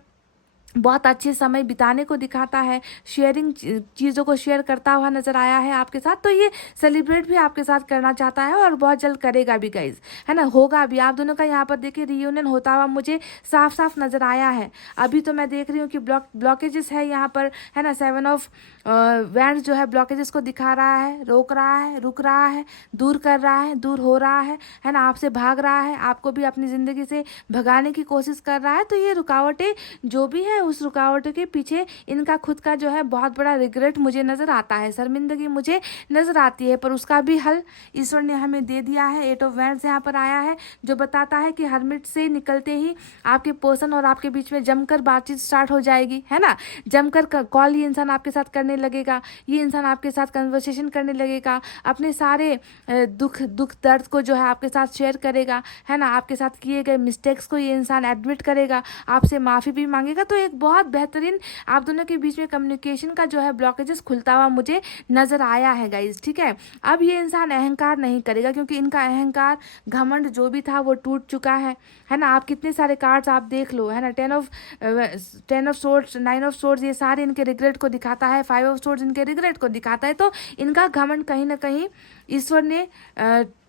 बहुत अच्छे समय बिताने को दिखाता है, शेयरिंग चीज़ों को शेयर करता हुआ नजर आया है आपके साथ। तो ये सेलिब्रेट भी आपके साथ करना चाहता है और बहुत जल्द करेगा भी गाइज, है ना, होगा भी। आप दोनों का यहाँ पर देखिए रियूनियन होता हुआ मुझे साफ साफ नजर आया है। अभी तो मैं देख रही हूँ कि ब्लॉकेजेस है यहाँ पर, है ना, 7 ऑफ वैंड्स जो है ब्लॉकेजेस को दिखा रहा है, रोक रहा है, रुक रहा है, दूर कर रहा है, दूर हो रहा है ना, आपसे भाग रहा है, आपको भी अपनी ज़िंदगी से भगाने की कोशिश कर रहा है। तो ये रुकावटें जो भी है, उस रुकावटों के पीछे इनका खुद का जो है बहुत बड़ा रिग्रेट मुझे नज़र आता है, शर्मिंदगी मुझे नज़र आती है, पर उसका भी हल ईश्वर ने हमें दे दिया है। 8 ऑफ वैंड्स यहाँ पर आया है जो बताता है कि हरमिट से निकलते ही आपके पर्सन और आपके बीच में जमकर बातचीत स्टार्ट हो जाएगी, है ना, जमकर कॉल ये इंसान आपके साथ करने लगेगा, ये इंसान आपके साथ कन्वर्सेशन करने लगेगा, अपने सारे दुख दर्द को जो है आपके साथ शेयर करेगा, है ना, आपके साथ किए गए मिस्टेक्स को ये इंसान एडमिट करेगा, आपसे माफ़ी भी मांगेगा। तो एक बहुत बेहतरीन आप दोनों के बीच में कम्युनिकेशन का जो है ब्लॉकेजेस खुलता हुआ मुझे नज़र आया है गाइज, ठीक है। अब ये इंसान अहंकार नहीं करेगा, क्योंकि इनका अहंकार घमंड जो भी था वो टूट चुका है ना। आप कितने सारे कार्ड्स आप देख लो, है ना, 10 ऑफ सोर्ड्स, 9 ऑफ सोर्ड्स, ये सारे इनके रिग्रेट को दिखाता है, 5 ऑफ सोर्ड्स इनके रिग्रेट को दिखाता है। तो इनका घमंड कहीं ना कहीं ईश्वर ने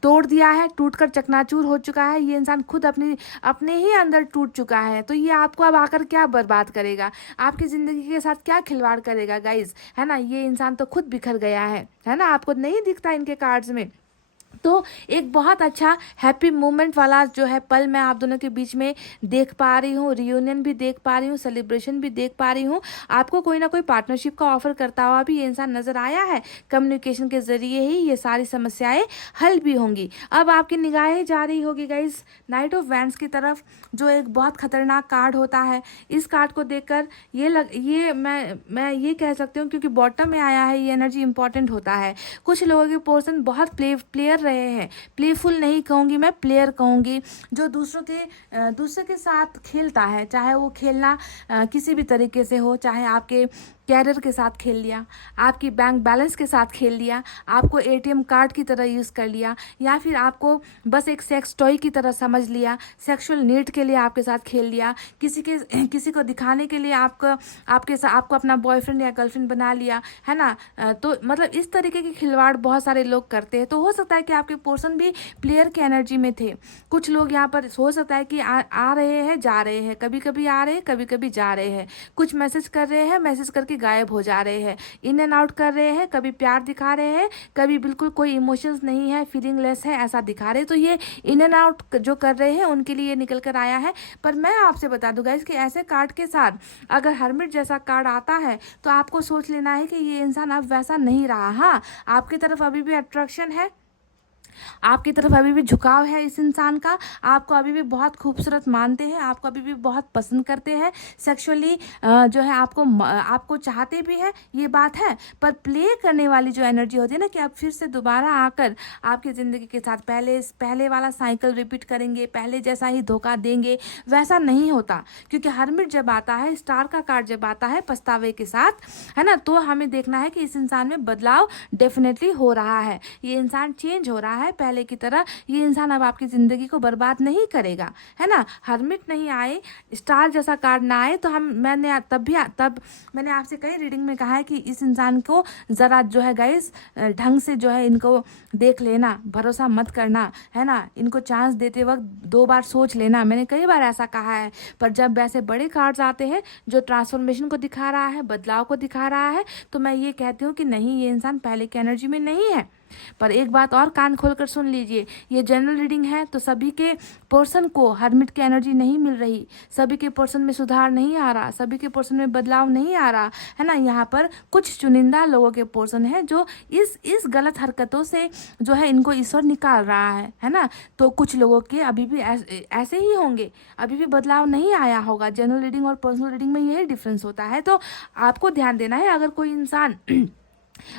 तोड़ दिया है, टूटकर चकनाचूर हो चुका है। ये इंसान खुद अपने ही अंदर टूट चुका है। तो ये आपको अब आकर क्या बर्बाद करेगा, आपकी ज़िंदगी के साथ क्या खिलवाड़ करेगा गाइज, है ना। ये इंसान तो खुद बिखर गया है ना, आपको नहीं दिखता इनके कार्ड्स में। तो एक बहुत अच्छा हैप्पी मोमेंट वाला जो है पल मैं आप दोनों के बीच में देख पा रही हूँ, रियूनियन भी देख पा रही हूँ, सेलिब्रेशन भी देख पा रही हूँ। आपको कोई ना कोई पार्टनरशिप का ऑफर करता हुआ भी ये इंसान नज़र आया है। कम्युनिकेशन के ज़रिए ही ये सारी समस्याएं हल भी होंगी। अब आपकी निगाहें जा रही होगी गाइस नाइट ऑफ वैंड्स की तरफ, जो एक बहुत खतरनाक कार्ड होता है। इस कार्ड को देखकर मैं ये कह सकती हूँ, क्योंकि बॉटम में आया है, ये एनर्जी इंपॉर्टेंट होता है। कुछ लोगों के पर्सन बहुत प्लेयर रहे हैं, प्लेफुल नहीं कहूँगी मैं, प्लेयर कहूँगी, जो दूसरे के साथ खेलता है, चाहे वो खेलना किसी भी तरीके से हो, चाहे आपके कैरियर के साथ खेल लिया, आपकी बैंक बैलेंस के साथ खेल लिया, आपको एटीएम कार्ड की तरह यूज़ कर लिया, या फिर आपको बस एक सेक्स टॉय की तरह समझ लिया, सेक्सुअल नीड के लिए आपके साथ खेल लिया, किसी को दिखाने के लिए आपको अपना बॉयफ्रेंड या गर्लफ्रेंड बना लिया, है ना। तो मतलब इस तरीके के खिलवाड़ बहुत सारे लोग करते हैं। तो हो सकता है कि आपके पर्सन भी प्लेयर की एनर्जी में थे। कुछ लोग यहाँ पर हो सकता है कि आ रहे हैं, जा रहे हैं, कभी कभी आ रहे हैं, कभी कभी जा रहे हैं, कुछ मैसेज कर रहे हैं, मैसेज करके गायब हो जा रहे हैं, इन एंड आउट कर रहे हैं, कभी प्यार दिखा रहे हैं, कभी बिल्कुल कोई इमोशंस नहीं है, फीलिंग लेस है, ऐसा दिखा रहे हैं। तो ये इन एंड आउट जो कर रहे हैं उनके लिए निकल कर आया है। पर मैं आपसे बता दूं गाइस कि ऐसे कार्ड के साथ अगर हर्मिट जैसा कार्ड आता है तो आपको सोच लेना है कि ये इंसान अब वैसा नहीं रहा। हाँ, आपकी तरफ अभी भी अट्रैक्शन है, आपकी तरफ अभी भी झुकाव है इस इंसान का, आपको अभी भी बहुत खूबसूरत मानते हैं, आपको अभी भी बहुत पसंद करते हैं, सेक्सुअली जो है आपको चाहते भी हैं, ये बात है। पर प्ले करने वाली जो एनर्जी होती है ना, कि आप फिर से दोबारा आकर आपकी ज़िंदगी के साथ पहले वाला साइकिल रिपीट करेंगे, पहले जैसा ही धोखा देंगे, वैसा नहीं होता। क्योंकि हर्मिट जब आता है, स्टार का कार्ड जब आता है पछतावे के साथ, है ना, तो हमें देखना है कि इस इंसान में बदलाव डेफिनेटली हो रहा है, ये इंसान चेंज हो रहा है। पहले की तरह ये इंसान अब आपकी ज़िंदगी को बर्बाद नहीं करेगा, है ना। हर्मिट नहीं आए, स्टार जैसा कार्ड ना आए तो तब मैंने आपसे कई रीडिंग में कहा है कि इस इंसान को ज़रा जो है गाइस ढंग से जो है इनको देख लेना, भरोसा मत करना, है ना। इनको चांस देते वक्त 2 बार सोच लेना, मैंने कई बार ऐसा कहा है। पर जब वैसे बड़े कार्ड्स आते हैं जो ट्रांसफॉर्मेशन को दिखा रहा है, बदलाव को दिखा रहा है, तो मैं ये कहती हूँ कि नहीं, ये इंसान पहले की एनर्जी में नहीं है। पर एक बात और कान खोलकर सुन लीजिए, ये जनरल रीडिंग है, तो सभी के पर्सन को हर्मिट की एनर्जी नहीं मिल रही, सभी के पर्सन में सुधार नहीं आ रहा, सभी के पर्सन में बदलाव नहीं आ रहा, है ना। यहाँ पर कुछ चुनिंदा लोगों के पर्सन है जो इस गलत हरकतों से जो है इनको ईश्वर निकाल रहा है ना। तो कुछ लोगों के अभी भी ऐसे ही होंगे, अभी भी बदलाव नहीं आया होगा। जनरल रीडिंग और पर्सनल रीडिंग में यही डिफरेंस होता है। तो आपको ध्यान देना है, अगर कोई इंसान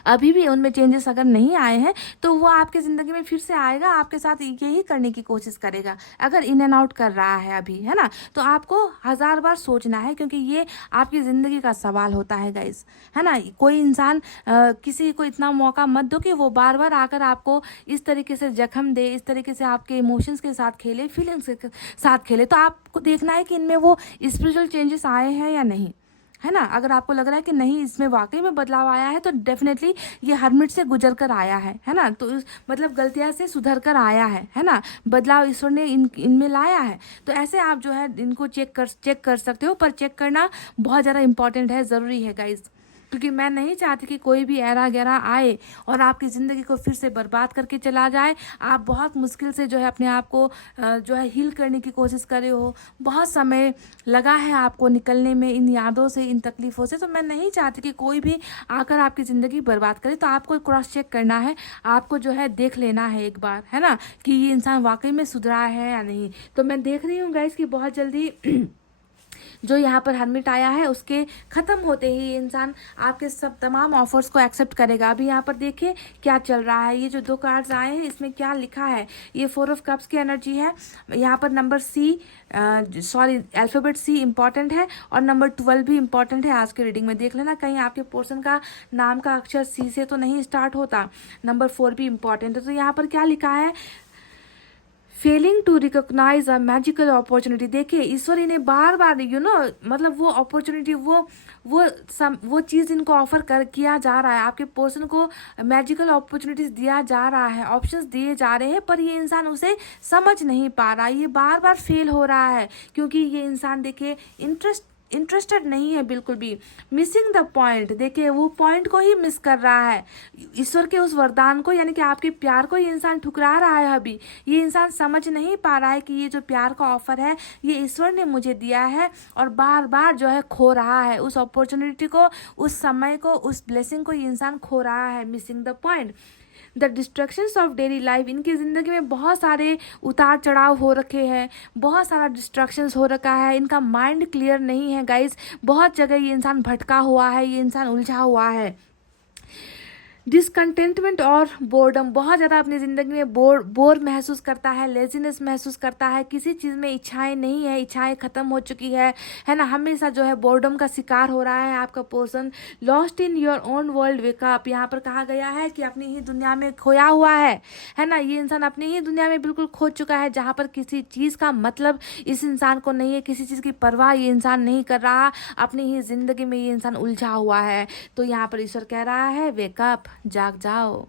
अभी भी उनमें चेंजेस अगर नहीं आए हैं तो वो आपके ज़िंदगी में फिर से आएगा, आपके साथ यही करने की कोशिश करेगा। अगर इन एंड आउट कर रहा है अभी, है ना, तो आपको 1000 बार सोचना है, क्योंकि ये आपकी ज़िंदगी का सवाल होता है गाइस, है ना। कोई इंसान किसी को इतना मौका मत दो कि वो बार बार आकर आपको इस तरीके से जख्म दे, इस तरीके से आपके इमोशंस के साथ खेले, फीलिंग्स के साथ खेले। तो आपको देखना है कि इनमें वो स्पिरिचुअल चेंजेस आए हैं या नहीं, है ना। अगर आपको लग रहा है कि नहीं, इसमें वाकई में बदलाव आया है, तो डेफिनेटली ये हर्मिट से गुजर कर आया है ना। तो मतलब गलतियां से सुधर कर आया है ना। बदलाव ईश्वर ने इनमें लाया है। तो ऐसे आप जो है इनको चेक कर सकते हो। पर चेक करना बहुत ज़्यादा इंपॉर्टेंट है, ज़रूरी है गाइज, क्योंकि मैं नहीं चाहती कि कोई भी ऐरा गहरा आए और आपकी ज़िंदगी को फिर से बर्बाद करके चला जाए। आप बहुत मुश्किल से जो है अपने आप को जो है हील करने की कोशिश कर रहे हो, बहुत समय लगा है आपको निकलने में इन यादों से, इन तकलीफ़ों से। तो मैं नहीं चाहती कि कोई भी आकर आपकी ज़िंदगी बर्बाद करे। तो आपको क्रॉस चेक करना है, आपको जो है देख लेना है एक बार, है ना, कि ये इंसान वाकई में सुधरा है या नहीं। तो मैं देख रही हूँ गाइस कि बहुत जल्दी जो यहाँ पर हर्मिट आया है उसके ख़त्म होते ही ये इंसान आपके सब तमाम ऑफर्स को एक्सेप्ट करेगा। अभी यहाँ पर देखिए क्या चल रहा है। ये जो 2 कार्ड्स आए हैं इसमें क्या लिखा है, ये 4 ऑफ कप्स की एनर्जी है। यहाँ पर नंबर अल्फ़ाबेट सी इम्पॉर्टेंट है और नंबर 12 भी इम्पॉर्टेंट है। आज के रीडिंग में देख लेना कहीं आपके पर्सन का नाम का अक्षर सी से तो नहीं स्टार्ट होता। नंबर 4 भी इम्पॉर्टेंट है। तो यहाँ पर क्या लिखा है, failing to recognise a magical opportunity. देखिए ईश्वर इन्हें बार बार मतलब वो अपॉर्चुनिटी, वो चीज़ इनको ऑफर किया जा रहा है। आपके पर्सन को मैजिकल अपॉर्चुनिटीज दिया जा रहा है, ऑप्शंस दिए जा रहे हैं, पर ये इंसान उसे समझ नहीं पा रहा, ये बार बार फेल हो रहा है। क्योंकि ये इंसान देखिए इंटरेस्टेड नहीं है बिल्कुल भी, मिसिंग द पॉइंट। देखिए वो पॉइंट को ही मिस कर रहा है, ईश्वर के उस वरदान को, यानी कि आपके प्यार को ये इंसान ठुकरा रहा है। अभी ये इंसान समझ नहीं पा रहा है कि ये जो प्यार का ऑफर है ये ईश्वर ने मुझे दिया है, और बार बार जो है खो रहा है उस अपॉर्चुनिटी को, उस समय को, उस ब्लेसिंग को ये इंसान खो रहा है, missing the point. The distractions of daily life, इनकी ज़िंदगी में बहुत सारे उतार चढ़ाव हो रखे हैं, बहुत सारा डिस्ट्रैक्शंस हो रखा है, इनका माइंड क्लियर नहीं है गाइस। बहुत जगह ये इंसान भटका हुआ है, ये इंसान उलझा हुआ है। डिसकंटेंटमेंट और बोर्डम, बहुत ज़्यादा अपनी ज़िंदगी में बोर महसूस करता है, लेजीनेस महसूस करता है, किसी चीज़ में इच्छाएं नहीं है, इच्छाएं ख़त्म हो चुकी है ना, हमेशा जो है बोर्डम का शिकार हो रहा है आपका person. Lost in your own world, wake up, यहाँ पर कहा गया है कि अपनी ही दुनिया में खोया हुआ है ना, ये इंसान अपनी ही दुनिया में बिल्कुल खो चुका है, जहाँ पर किसी चीज़ का मतलब इस इंसान को नहीं है, किसी चीज़ की परवाह ये इंसान नहीं कर रहा, अपनी ही ज़िंदगी में ये इंसान उलझा हुआ है। तो यहाँ पर ईश्वर कह रहा है वेकअप, जाग जाओ,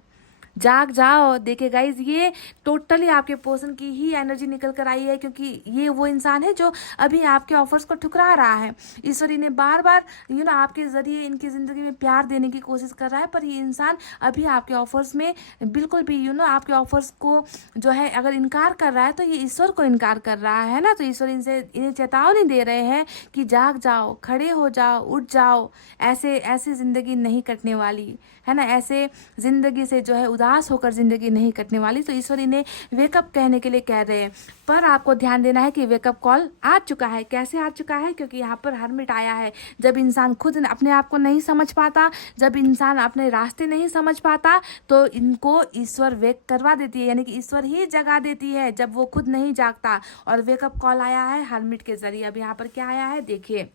जाग जाओ। देखिए गाइज, ये टोटली आपके पर्सन की ही एनर्जी निकल कर आई है, क्योंकि ये वो इंसान है जो अभी आपके ऑफर्स को ठुकरा रहा है। ईश्वर इन्हें बार बार आपके जरिए इनकी ज़िंदगी में प्यार देने की कोशिश कर रहा है, पर ये इंसान अभी आपके ऑफर्स में बिल्कुल भी आपके ऑफर्स को जो है अगर इनकार कर रहा है, तो ये ईश्वर को इनकार कर रहा है ना। तो ईश्वर इन्हें चेतावनी दे रहे हैं कि जाग जाओ, खड़े हो जाओ, उठ जाओ, ऐसे ऐसी ज़िंदगी नहीं कटने वाली है ना, ऐसे ज़िंदगी से जो है उदास होकर ज़िंदगी नहीं कटने वाली। तो ईश्वर इन्हें वेकअप कहने के लिए कह रहे हैं, पर आपको ध्यान देना है कि वेकअप कॉल आ चुका है। कैसे आ चुका है? क्योंकि यहाँ पर हर्मिट आया है। जब इंसान खुद अपने आप को नहीं समझ पाता, जब इंसान अपने रास्ते नहीं समझ पाता, तो इनको ईश्वर वेक करवा देती है, यानी कि ईश्वर ही जगा देती है जब वो खुद नहीं जागता। और वेकअप कॉल आया है हर्मिट के जरिए। अब यहाँ पर क्या आया है देखिए,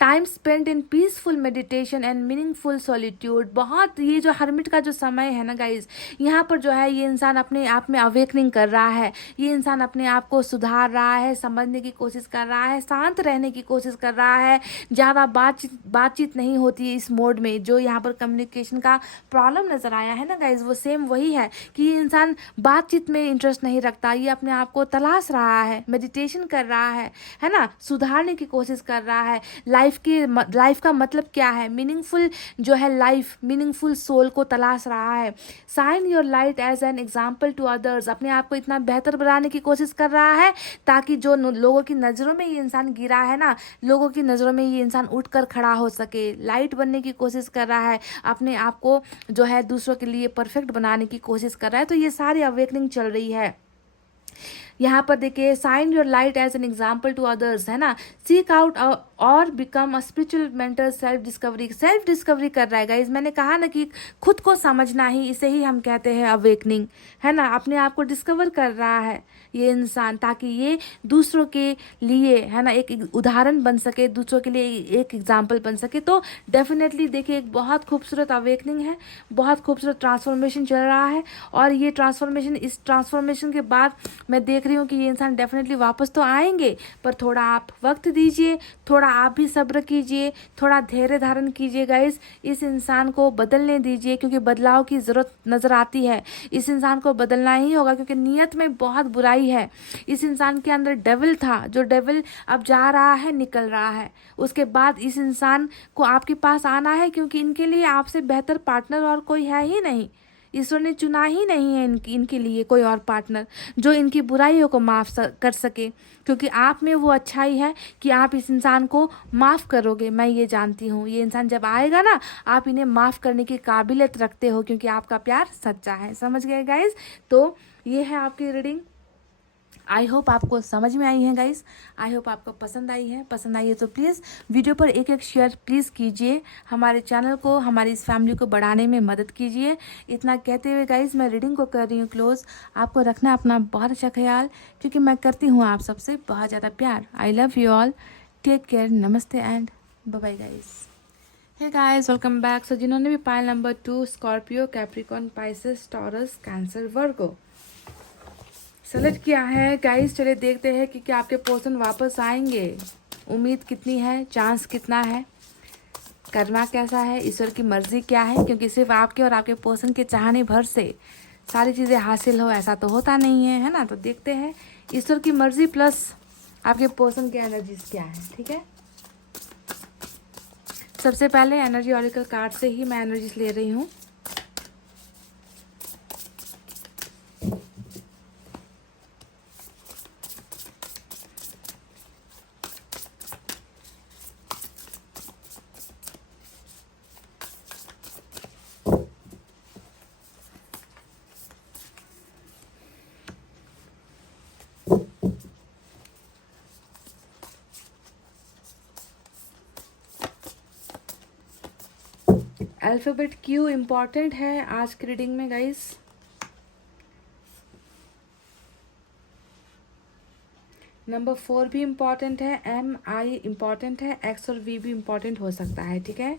time spend in peaceful meditation and meaningful solitude. बहुत ये जो हर्मिट का जो समय है ना गाइज, यहाँ पर जो है ये इंसान अपने आप में अवेकनिंग कर रहा है, ये इंसान अपने आप को सुधार रहा है, समझने की कोशिश कर रहा है, शांत रहने की कोशिश कर रहा है। ज़्यादा बातचीत नहीं होती है इस मोड में। जो यहाँ पर कम्युनिकेशन का प्रॉब्लम नज़र आया है ना गाइज, वो सेम वही है कि ये इंसान बातचीत में इंटरेस्ट नहीं रखता, ये अपने आप को तलाश रहा है, मेडिटेशन कर रहा है ना, सुधारने की कोशिश कर रहा है। लाइफ का मतलब क्या है, मीनिंगफुल जो है लाइफ, मीनिंगफुल सोल को तलाश रहा है। Shine your light as an example to others, अपने आप को इतना बेहतर बनाने की कोशिश कर रहा है ताकि जो लोगों की नज़रों में ये इंसान गिरा है ना, लोगों की नज़रों में ये इंसान उठकर खड़ा हो सके, लाइट बनने की कोशिश कर रहा है, अपने आप को जो है दूसरों के लिए परफेक्ट बनाने की कोशिश कर रहा है। तो ये सारी अवेकनिंग चल रही है। यहाँ पर देखिए, shine your light as an example to others, है ना, सीक आउट और become a spiritual mentor, self discovery कर रहा है गाइज। मैंने कहा ना कि खुद को समझना ही, इसे ही हम कहते हैं अवेकनिंग, है ना। अपने आप को डिस्कवर कर रहा है ये इंसान, ताकि ये दूसरों के लिए, है ना, एक उदाहरण बन सके, दूसरों के लिए एक एग्जाम्पल बन सके। तो डेफिनेटली देखिए, एक बहुत खूबसूरत अवेकनिंग है, बहुत खूबसूरत ट्रांसफॉर्मेशन चल रहा है। और ये ट्रांसफॉर्मेशन, इस ट्रांसफॉर्मेशन के बाद मैं देख रही हूँ कि ये इंसान डेफिनेटली वापस तो आएंगे, पर थोड़ा आप वक्त दीजिए, थोड़ा आप भी सब्र कीजिए, थोड़ा धैर्य धारण कीजिए गाइस। इस इंसान को बदलने दीजिए, क्योंकि बदलाव की ज़रूरत नज़र आती है। इस इंसान को बदलना ही होगा, क्योंकि नीयत में बहुत बुराई है। इस इंसान के अंदर डेविल था, जो डेविल अब जा रहा है, निकल रहा है। उसके बाद इस इंसान को आपके पास आना है, क्योंकि इनके लिए आपसे बेहतर पार्टनर और कोई है ही नहीं। ईश्वर ने चुना ही नहीं है इनके लिए कोई और पार्टनर जो इनकी बुराइयों को माफ़ कर सके, क्योंकि आप में वो अच्छाई है कि आप इस इंसान को माफ़ करोगे। मैं ये जानती हूँ, ये इंसान जब आएगा ना, आप इन्हें माफ़ करने की काबिलियत रखते हो, क्योंकि आपका प्यार सच्चा है। समझ गए गाइज? तो ये है आपकी रीडिंग। आई होप आपको समझ में आई है गाइस, आई होप आपको पसंद आई है। पसंद आई है तो प्लीज़ वीडियो पर एक शेयर प्लीज़ कीजिए, हमारे चैनल को, हमारी इस फैमिली को बढ़ाने में मदद कीजिए। इतना कहते हुए गाइस, मैं रीडिंग को कर रही हूँ क्लोज। आपको रखना अपना बहुत अच्छा ख्याल, क्योंकि मैं करती हूँ आप सबसे बहुत ज़्यादा प्यार। I love you all, take care, नमस्ते and bye bye guys. Hey guys, welcome back. So जिन्होंने भी pile number 2 Scorpio, Capricorn, Pisces, Taurus, Cancer, Virgo select किया है गाइस, चले देखते हैं कि क्या आपके पर्सन वापस आएंगे। उम्मीद कितनी है, चांस कितना है, कर्मा कैसा है, ईश्वर की मर्जी क्या है, क्योंकि सिर्फ आपके और आपके पर्सन के चाहने भर से सारी चीज़ें हासिल हो ऐसा तो होता नहीं है, है ना। तो देखते हैं ईश्वर की मर्जी प्लस आपके पर्सन की एनर्जीज क्या है। ठीक है, सबसे पहले एनर्जी ऑरिकल कार्ड से ही मैं एनर्जीज ले रही हूँ। अल्फ़ाबेट क्यू इम्पॉर्टेंट है आज की रीडिंग में गाइस। नंबर 4 भी इम्पॉर्टेंट है, एम आई इम्पॉर्टेंट है, एक्स और वी भी इम्पॉर्टेंट हो सकता है, ठीक है।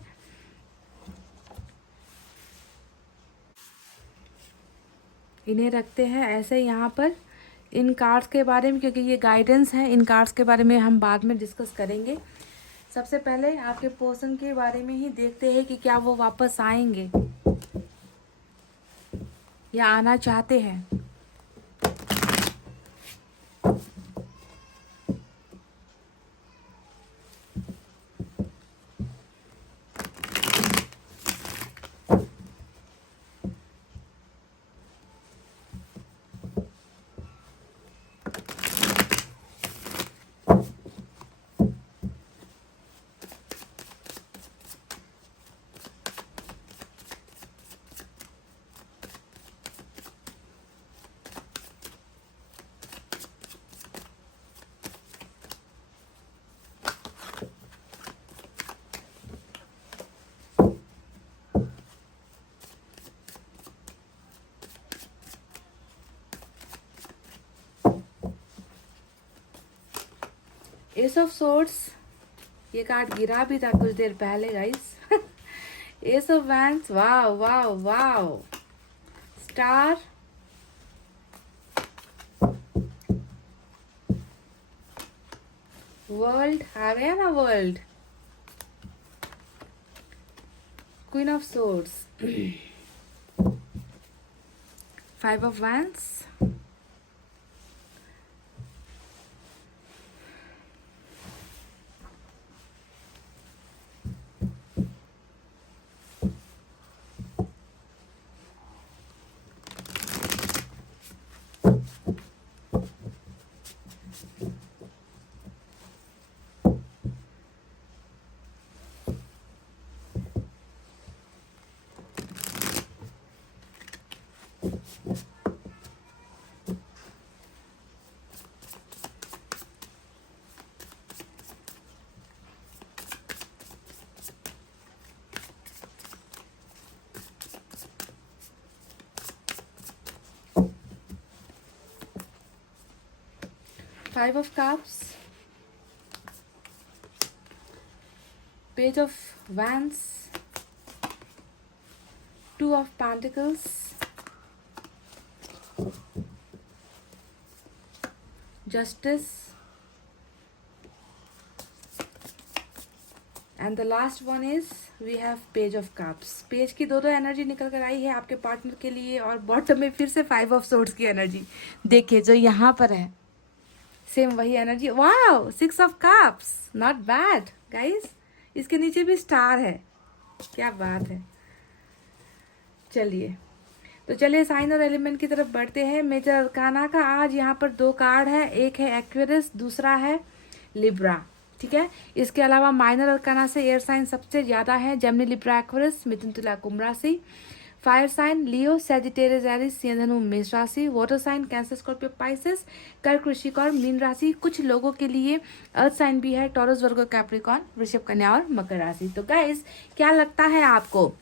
इन्हें रखते हैं ऐसे यहाँ पर इन कार्ड्स के बारे में, क्योंकि ये गाइडेंस है। इन कार्ड्स के बारे में हम बाद में डिस्कस करेंगे। सबसे पहले आपके पर्सन के बारे में ही देखते हैं कि क्या वो वापस आएंगे या आना चाहते हैं। एस ऑफ सोर्ड्स, ये कार्ड गिरा भी था कुछ देर पहले guys. Ace of wands, wow wow wow. Star, world आ गया ना, world. Queen of swords, 5 of wands, five of cups, page of wands, 2 of pentacles, justice, and the last one is we have page of cups. Page की दो एनर्जी निकल कर आई है आपके पार्टनर के लिए, और बॉटम में फिर से 5 ऑफ सोर्ड्स की एनर्जी देखिए जो यहाँ पर है, सेम वही energy. Wow, 6 of cups, not bad guys. इसके नीचे भी स्टार है, क्या बात है। चलिए साइन और एलिमेंट की तरफ बढ़ते हैं। मेजर अरकाना का आज यहाँ पर 2 कार्ड है, एक है एक्वेरियस, दूसरा है लिब्रा, ठीक है। इसके अलावा माइनर अरकाना से एयर साइन सबसे ज़्यादा है, जेमिनी, लिब्रा, एक्वेरियस, मिथुन, तुला, कुंभ राशि। Fire sign Leo, Sagittarius, Aries, Singh, Dhanu, Mesh राशि। Water sign Cancer, Scorpio, Pisces, Kark, Vrishchik और मीन राशि। कुछ लोगों के लिए अर्थ साइन भी है, टॉरस, वर्गो, कैप्रिकॉर्न, वृषभ, कन्या और मकर राशि। तो गाइस, क्या लगता है आपको,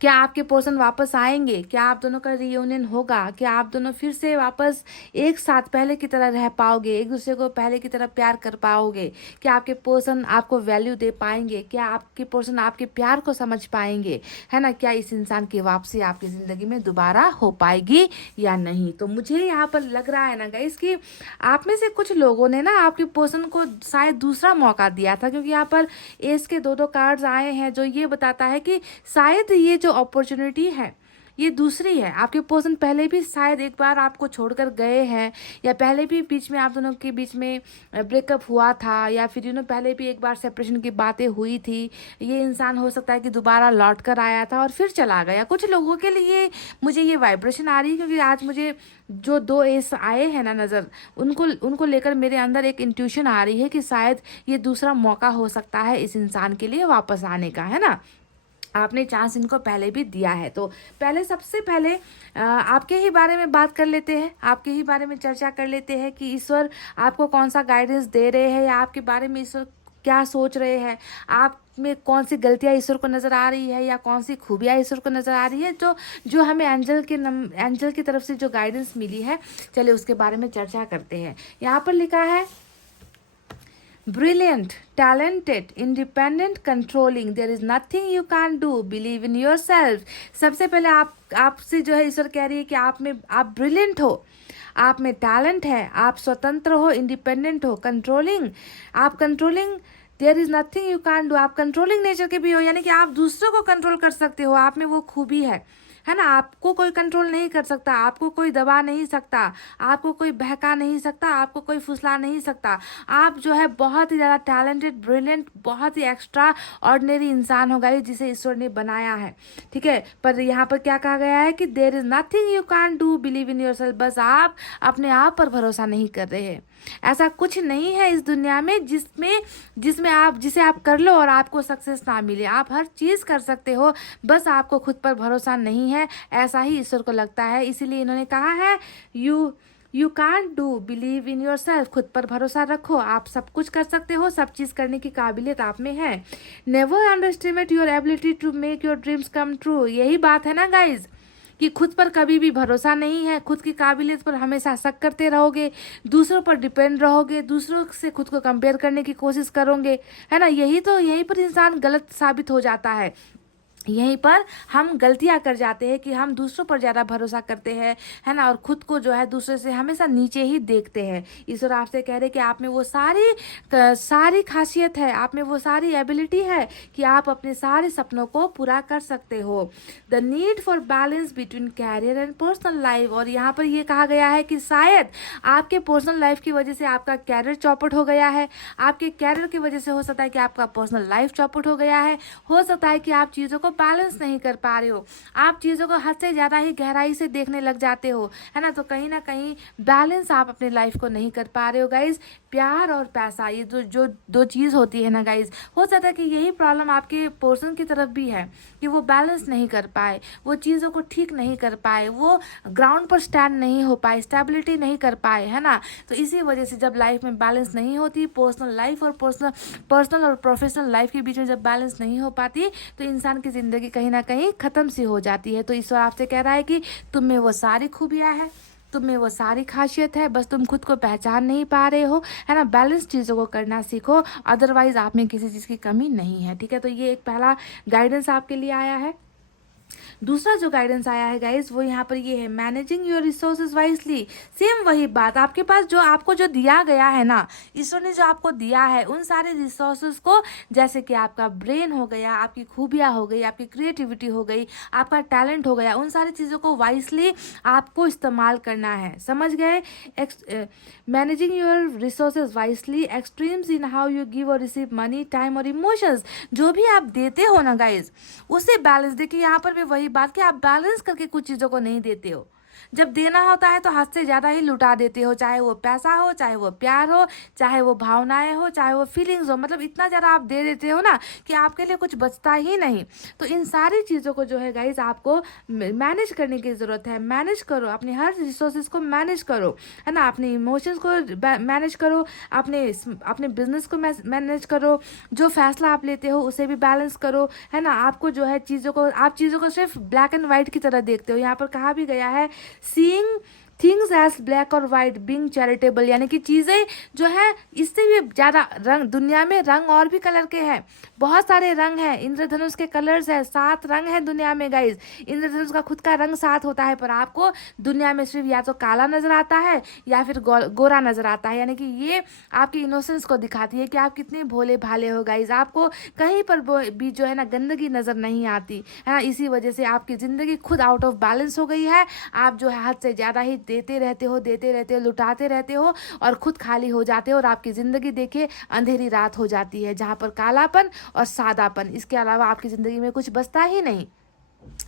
क्या आपके पर्सन वापस आएंगे? क्या आप दोनों का रियूनियन होगा? क्या आप दोनों फिर से वापस एक साथ पहले की तरह रह पाओगे, एक दूसरे को पहले की तरह प्यार कर पाओगे? क्या आपके पर्सन आपको वैल्यू दे पाएंगे? क्या आपके पर्सन आपके प्यार को समझ पाएंगे, है ना? क्या इस इंसान की वापसी आपकी ज़िंदगी में दोबारा हो पाएगी या नहीं? तो मुझे यहाँ पर लग रहा है ना गाइस कि आप में से कुछ लोगों ने ना आपके पर्सन को शायद दूसरा मौका दिया था, क्योंकि यहाँ पर एस के 2 कार्ड्स आए हैं जो ये बताता है कि शायद ये जो अपॉर्चुनिटी है ये दूसरी है। आपके पर्सन पहले भी शायद एक बार आपको छोड़कर गए हैं, या पहले भी बीच में आप दोनों के बीच में ब्रेकअप हुआ था, या फिर पहले भी एक बार सेपरेशन की बातें हुई थी। ये इंसान हो सकता है कि दोबारा लौट कर आया था और फिर चला गया। कुछ लोगों के लिए मुझे ये वाइब्रेशन आ रही है, क्योंकि आज मुझे जो 2 एस आए हैं ना नज़र, उनको लेकर मेरे अंदर एक इंट्यूशन आ रही है कि शायद ये दूसरा मौका हो सकता है इस इंसान के लिए वापस आने का, है ना? आपने चांस इनको पहले भी दिया है। तो सबसे पहले आपके ही बारे में बात कर लेते हैं, आपके ही बारे में चर्चा कर लेते हैं कि ईश्वर आपको कौन सा गाइडेंस दे रहे हैं, या आपके बारे में ईश्वर क्या सोच रहे हैं, आप में कौन सी गलतियाँ ईश्वर को नज़र आ रही है या कौन सी खूबियाँ ईश्वर को नज़र आ रही है, जो हमें एंजल की तरफ से जो गाइडेंस मिली है। चलिए उसके बारे में चर्चा करते हैं। यहाँ पर लिखा है Brilliant, talented, independent, controlling. There is nothing you can't do. Believe in yourself. सबसे पहले आपसे जो है ईश्वर कह रही है कि आप ब्रिलियंट हो, आप में टैलेंट है, आप स्वतंत्र हो, इंडिपेंडेंट हो, controlling. There is nothing you can do. आप कंट्रोलिंग नेचर के भी हो, यानी कि आप दूसरों को कंट्रोल कर सकते हो, आप में वो खूबी है ना। आपको कोई कंट्रोल नहीं कर सकता, आपको कोई दबा नहीं सकता, आपको कोई बहका नहीं सकता, आपको कोई फुसला नहीं सकता। आप जो है बहुत ही ज़्यादा टैलेंटेड, ब्रिलियंट, बहुत ही एक्स्ट्रा ऑर्डिनरी इंसान होगा जिसे ईश्वर ने बनाया है, ठीक है। पर यहाँ पर क्या कहा गया है कि there is nothing you can do, believe in yourself. बस आप अपने आप पर भरोसा नहीं कर रहे हैं। ऐसा कुछ नहीं है इस दुनिया में जिसे आप कर लो और आपको सक्सेस ना मिले। आप हर चीज़ कर सकते हो, बस आपको खुद पर भरोसा नहीं है, ऐसा ही ईश्वर को लगता है। इसीलिए इन्होंने कहा है you can't do, believe in your self. खुद पर भरोसा रखो, आप सब कुछ कर सकते हो, सब चीज़ करने की काबिलियत आप में है। Never underestimate your ability to make your dreams come true. यही बात है ना गाइज, कि खुद पर कभी भी भरोसा नहीं है, खुद की काबिलियत पर हमेशा शक करते रहोगे, दूसरों पर डिपेंड रहोगे, दूसरों से खुद को कंपेयर करने की कोशिश करोगे, है ना। यहीं पर इंसान गलत साबित हो जाता है। यहीं पर हम गलतियां कर जाते हैं कि हम दूसरों पर ज़्यादा भरोसा करते हैं, है ना, और खुद को जो है दूसरे से हमेशा नीचे ही देखते हैं। ईश्वर आपसे कह रहे कि आप में वो सारी खासियत है, आप में वो सारी एबिलिटी है कि आप अपने सारे सपनों को पूरा कर सकते हो। The need for balance between career and personal life. और यहाँ पर ये कहा गया है कि शायद आपके पर्सनल लाइफ की वजह से आपका कैरियर चौपट हो गया है, आपके कैरियर की वजह से हो सकता है कि आपका पर्सनल लाइफ चौपट हो गया है, हो सकता है कि आप चीज़ों को बैलेंस नहीं कर पा रहे हो, आप चीज़ों को हद से ज़्यादा ही गहराई से देखने लग जाते हो, है ना। तो कहीं ना कहीं बैलेंस आप अपने लाइफ को नहीं कर पा रहे हो गाइज। प्यार और पैसा, ये जो दो चीज़ होती है ना गाइज, हो सकता है कि यही प्रॉब्लम आपके पर्सन की तरफ भी है कि वो बैलेंस नहीं कर पाए, वो चीज़ों को ठीक नहीं कर पाए, वो ग्राउंड पर स्टैंड नहीं हो पाए, स्टेबिलिटी नहीं कर पाए, है ना। तो इसी वजह से जब लाइफ में बैलेंस नहीं होती, पर्सनल लाइफ और पर्सनल और प्रोफेशनल लाइफ के बीच में जब बैलेंस नहीं हो पाती, तो इंसान की ज़िंदगी कहीं ना कहीं ख़त्म सी हो जाती है। तो ईश्वर आपसे कह रहा है कि तुम में वो सारी खूबियाँ हैं, तुम में वो सारी खासियत है, बस तुम खुद को पहचान नहीं पा रहे हो, है ना। बैलेंस चीज़ों को करना सीखो, अदरवाइज आप में किसी चीज़ की कमी नहीं है, ठीक है। तो ये एक पहला गाइडेंस आपके लिए आया है। दूसरा जो गाइडेंस आया है गाइज, वो यहाँ पर ये है, managing your resources wisely. Same वही बात, आपके पास आपको जो दिया गया है ना, ईश्वर ने जो आपको दिया है, उन सारे रिसोर्सेज को, जैसे कि आपका ब्रेन हो गया, आपकी खूबियाँ हो गई, आपकी क्रिएटिविटी हो गई, आपका टैलेंट हो गया, उन सारी चीज़ों को वाइजली आपको इस्तेमाल करना है, समझ गए। Managing your resources wisely, extremes in how you give और रिसीव मनी, टाइम और इमोशंस। जो भी आप देते हो ना गाइज, उसे बैलेंस, देखिए यहाँ पर भी वही बात कि आप बैलेंस करके कुछ चीज़ों को नहीं देते हो। जब देना होता है तो हद से ज़्यादा ही लुटा देते हो, चाहे वो पैसा हो, चाहे वो प्यार हो, चाहे वो भावनाएं हो, चाहे वो फीलिंग्स हो, मतलब इतना ज़्यादा आप दे देते हो ना कि आपके लिए कुछ बचता ही नहीं। तो इन सारी चीज़ों को जो है गाइज आपको मैनेज करने की ज़रूरत है। मैनेज करो, अपने हर रिसोर्सेज को मैनेज करो, है ना। अपने इमोशंस को मैनेज करो, अपने बिजनेस को मैनेज करो, जो फैसला आप लेते हो उसे भी बैलेंस करो, है ना। आपको जो है आप चीज़ों को सिर्फ ब्लैक एंड वाइट की तरह देखते हो। यहाँ पर कहा भी गया है, seeing थिंग्स एज ब्लैक और वाइट, बीइंग चैरिटेबल, यानी कि चीज़ें जो है इससे भी ज़्यादा रंग, दुनिया में रंग और भी कलर के हैं, बहुत सारे रंग हैं। इंद्रधनुष के कलर्स है, 7 रंग है दुनिया में गाइज। इंद्रधनुष का खुद का रंग 7 होता है, पर आपको दुनिया में सिर्फ या तो काला नजर आता है या फिर गोरा नजर आता है, यानी कि ये आपकी इनोसेंस को दिखाती है कि आप कितने भोले भाले हो गाइज। आपको कहीं पर भी जो है ना गंदगी नजर नहीं आती, है ना। इसी वजह से आपकी ज़िंदगी खुद आउट ऑफ बैलेंस हो गई है। आप जो है हद से ज़्यादा ही देते रहते हो, लुटाते रहते हो और खुद खाली हो जाते हो, और आपकी ज़िंदगी देखिए अंधेरी रात हो जाती है, जहाँ पर कालापन और सादापन, इसके अलावा आपकी ज़िंदगी में कुछ बचता ही नहीं।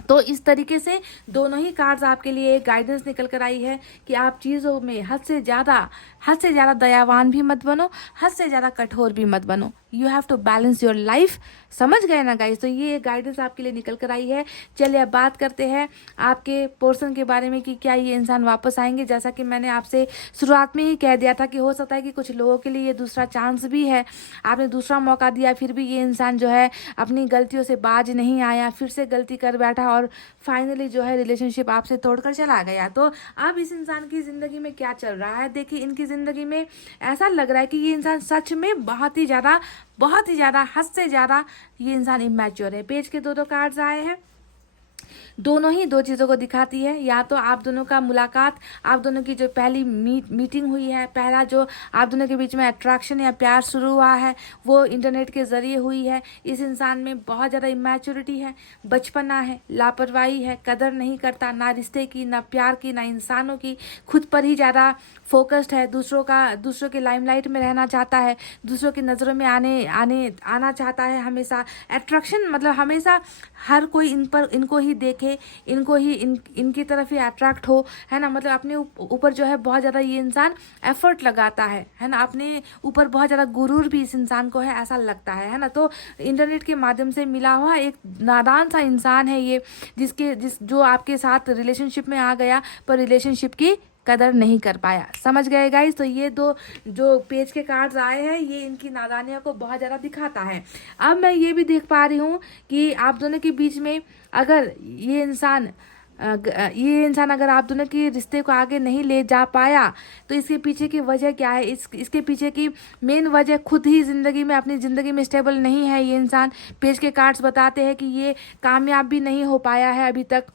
तो इस तरीके से दोनों ही कार्ड्स आपके लिए एक गाइडेंस निकल कर आई है कि आप चीज़ों में हद से ज़्यादा दयावान भी मत बनो, हद से ज़्यादा कठोर भी मत बनो। You have to balance your life. समझ गए ना गाइस? तो ये गाइडेंस आपके लिए निकल कर आई है। चलिए अब बात करते हैं आपके पोर्शन के बारे में कि क्या ये इंसान वापस आएंगे। जैसा कि मैंने आपसे शुरुआत में ही कह दिया था कि हो सकता है कि कुछ लोगों के लिए ये दूसरा चांस भी है, आपने दूसरा मौका दिया, फिर भी ये इंसान जो है अपनी गलतियों से बाज नहीं आया, फिर से गलती कर बैठा और फाइनली जो है रिलेशनशिप आपसे तोड़कर चला गया। तो अब इस इंसान की ज़िंदगी में क्या चल रहा है? देखिए, इनकी ज़िंदगी में ऐसा लग रहा है कि ये इंसान सच में बहुत ही ज़्यादा हद से ज़्यादा ये इंसान इमैच्योर है। पेज के दो कार्ड्स आए हैं, दोनों ही दो चीज़ों को दिखाती है। या तो आप दोनों का मुलाकात, आप दोनों की जो पहली मीटिंग हुई है, पहला जो आप दोनों के बीच में अट्रैक्शन या प्यार शुरू हुआ है वो इंटरनेट के ज़रिए हुई है। इस इंसान में बहुत ज़्यादा इमैच्योरिटी है, बचपना है, लापरवाही है, कदर नहीं करता ना रिश्ते की, ना प्यार की, ना इंसानों की, खुद पर ही ज़्यादा फोकस्ड है, दूसरों के लाइमलाइट में रहना चाहता है, दूसरों की नज़रों में आना चाहता है, हमेशा अट्रैक्शन, मतलब हमेशा हर कोई इनको ही देखे, इनको ही इनकी तरफ ही अट्रैक्ट हो, है ना। मतलब अपने ऊपर जो है बहुत ज़्यादा ये इंसान एफर्ट लगाता है ना। अपने ऊपर बहुत ज़्यादा गुरूर भी इस इंसान को है, ऐसा लगता है ना। तो इंटरनेट के माध्यम से मिला हुआ एक नादान सा इंसान है ये, जो आपके साथ रिलेशनशिप में आ गया पर रिलेशनशिप की कदर नहीं कर पाया। समझ गए गाइस? तो ये दो जो पेज के कार्ड्स आए हैं ये इनकी नादानियों को बहुत ज़्यादा दिखाता है। अब मैं ये भी देख पा रही हूँ कि आप दोनों के बीच में अगर ये इंसान अगर आप दोनों के रिश्ते को आगे नहीं ले जा पाया तो इसके पीछे की वजह क्या है? इसके पीछे की मेन वजह खुद ही अपनी ज़िंदगी में स्टेबल नहीं है ये इंसान। पेज के कार्ड्स बताते हैं कि ये कामयाब भी नहीं हो पाया है अभी तक,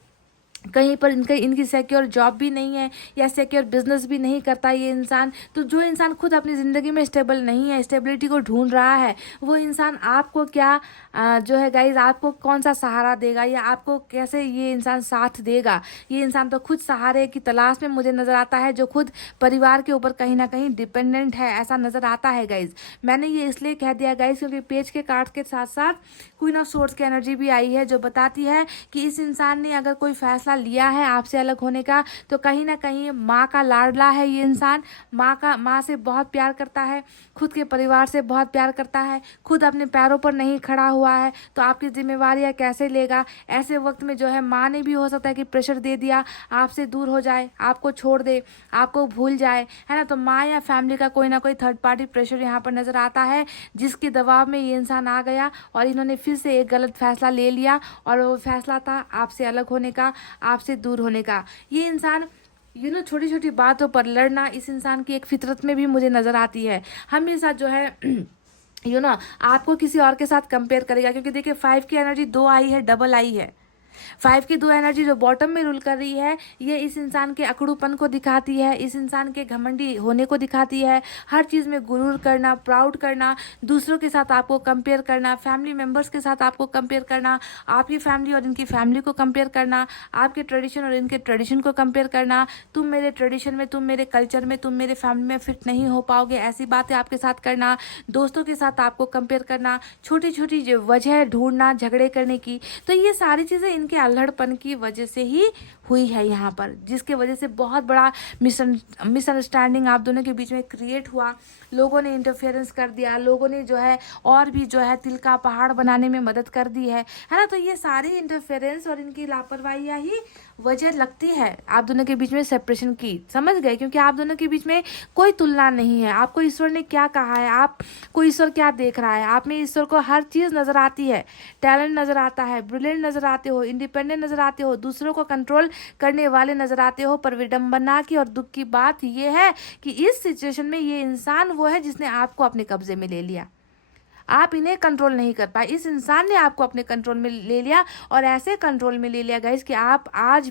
कहीं पर इनकी सिक्योर जॉब भी नहीं है या सिक्योर बिजनेस भी नहीं करता ये इंसान। तो जो इंसान खुद अपनी ज़िंदगी में स्टेबल नहीं है, स्टेबिलिटी को ढूंढ रहा है, वो इंसान आपको क्या जो है गाइज, आपको कौन सा सहारा देगा या आपको कैसे ये इंसान साथ देगा? ये इंसान तो खुद सहारे की तलाश में मुझे नज़र आता है, जो खुद परिवार के ऊपर कहीं ना कहीं डिपेंडेंट है, ऐसा नज़र आता है गाइज। मैंने ये इसलिए कह दिया गाइज क्योंकि पेज के कार्ड के साथ साथ क्वीन ऑफ सोर्ड्स की एनर्जी भी आई है, जो बताती है कि इस इंसान ने अगर कोई फैसला लिया है आपसे अलग होने का तो कहीं ना कहीं माँ का लाडला है ये इंसान। माँ से बहुत प्यार करता है, खुद के परिवार से बहुत प्यार करता है, खुद अपने पैरों पर नहीं खड़ा हुआ है तो आपकी जिम्मेवारियाँ कैसे लेगा? ऐसे वक्त में जो है माँ ने भी हो सकता है कि प्रेशर दे दिया, आपसे दूर हो जाए, आपको छोड़ दे, आपको भूल जाए, है ना। तो माँ या फैमिली का कोई ना कोई थर्ड पार्टी प्रेशर यहाँ पर नज़र आता है, जिसके दबाव में ये इंसान आ गया और इन्होंने फिर से एक गलत फैसला ले लिया और वो फैसला था आपसे अलग होने का, आपसे दूर होने का। ये इंसान छोटी छोटी बातों पर लड़ना इस इंसान की एक फितरत में भी मुझे नज़र आती है। हमेशा जो है आपको किसी और के साथ कंपेयर करेगा, क्योंकि देखिए 5 की एनर्जी 2 आई है, डबल आई है। 5 की 2 एनर्जी जो बॉटम में रूल कर रही है, ये इस इंसान के अकड़ूपन को दिखाती है, इस इंसान के घमंडी होने को दिखाती है, हर चीज़ में गुरूर करना, प्राउड करना, दूसरों के साथ आपको कंपेयर करना, फैमिली मेम्बर्स के साथ आपको कंपेयर करना, आपकी फैमिली और इनकी फैमिली को कंपेयर करना, आपके ट्रेडिशन और इनके ट्रेडिशन को कंपेयर करना, तुम मेरे ट्रेडिशन में, तुम मेरे कल्चर में, तुम मेरे फैमिली में फिट नहीं हो पाओगे, ऐसी बातें आपके साथ करना, दोस्तों के साथ आपको कंपेयर करना, छोटी छोटी जो वजह ढूंढना झगड़े करने की। तो ये सारी चीज़ें इनके अल्हड़पन की वजह से ही हुई है यहाँ पर, जिसके वजह से बहुत बड़ा मिसअंडरस्टैंडिंग आप दोनों के बीच में क्रिएट हुआ। लोगों ने इंटरफेरेंस कर दिया, लोगों ने जो है और भी जो है तिल का पहाड़ बनाने में मदद कर दी है ना। तो ये सारी इंटरफेरेंस और इनकी लापरवाहियाँ ही वजह लगती है आप दोनों के बीच में सेपरेशन की। समझ गए? क्योंकि आप दोनों के बीच में कोई तुलना नहीं है। आपको ईश्वर ने क्या कहा है, आपको ईश्वर क्या देख रहा है, आप में ईश्वर को हर चीज़ नज़र आती है, टैलेंट नज़र आता है, ब्रिलियंट नज़र आते हो, इंडिपेंडेंट नज़र आते हो, दूसरों को कंट्रोल करने वाले नज़र आते हो। पर विडंबना की और दुख की बात यह है कि इस सिचुएशन में ये इंसान वो है जिसने आपको अपने कब्जे में ले लिया। आप इन्हें कंट्रोल नहीं कर पाए, इस इंसान ने आपको अपने कंट्रोल में ले लिया, और ऐसे कंट्रोल में ले लिया गाइस कि आप आज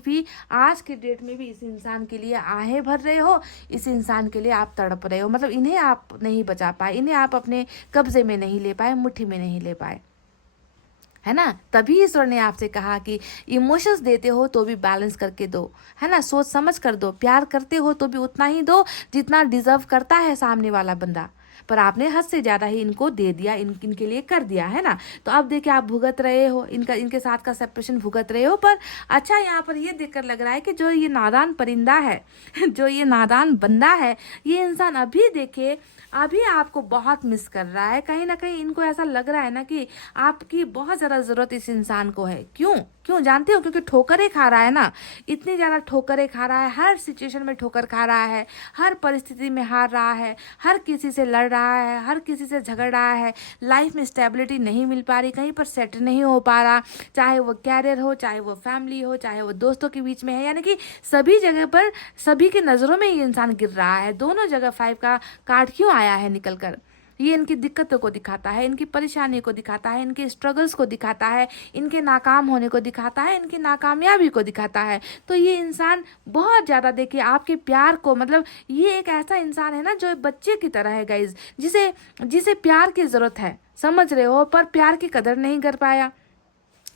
के डेट में भी इस इंसान के लिए आहें भर रहे हो, इस इंसान के लिए आप तड़प रहे हो। मतलब इन्हें आप नहीं बचा पाए, इन्हें आप अपने कब्जे में नहीं ले पाए, मुट्ठी में नहीं ले पाए, है ना। तभी ईश्वर ने आपसे कहा कि इमोशंस देते हो तो भी बैलेंस करके दो, है ना, सोच समझ कर दो। प्यार करते हो तो भी उतना ही दो जितना डिजर्व करता है सामने वाला बंदा, पर आपने हद से ज़्यादा ही इनको दे दिया, इनके लिए कर दिया, है ना। तो अब देखिए आप भुगत रहे हो, इनके साथ का सेपरेशन भुगत रहे हो। पर अच्छा, यहाँ पर ये देखकर लग रहा है कि जो ये नादान परिंदा है जो ये नादान बंदा है, ये इंसान अभी देखिए अभी आपको बहुत मिस कर रहा है। कहीं ना कहीं इनको ऐसा लग रहा है ना कि आपकी बहुत ज़्यादा ज़रूरत इस इंसान को है। क्यों क्यों जानते हो? क्योंकि ठोकरें खा रहा है ना, इतनी ज़्यादा ठोकरें खा रहा है, हर सिचुएशन में ठोकर खा रहा है, हर परिस्थिति में हार रहा है, हर किसी से लड़ रहा है, हर किसी से झगड़ रहा है, लाइफ में स्टेबिलिटी नहीं मिल पा रही, कहीं पर सेट नहीं हो पा रहा, चाहे वो कैरियर हो, चाहे वो फैमिली हो, चाहे वो दोस्तों के बीच में है, यानी कि सभी जगह पर सभी की नज़रों में ये इंसान गिर रहा है। दोनों जगह 5 का कार्ड क्यों आया है निकल कर? ये इनकी दिक्कतों को दिखाता है, इनकी परेशानी को दिखाता है, इनके स्ट्रगल्स को दिखाता है, इनके नाकाम होने को दिखाता है, इनकी नाकामयाबी को दिखाता है। तो ये इंसान बहुत ज़्यादा देखिए आपके प्यार को, मतलब ये एक ऐसा इंसान है ना जो बच्चे की तरह है गाइज, जिसे प्यार की ज़रूरत है, समझ रहे हो, पर प्यार की कदर नहीं कर पाया।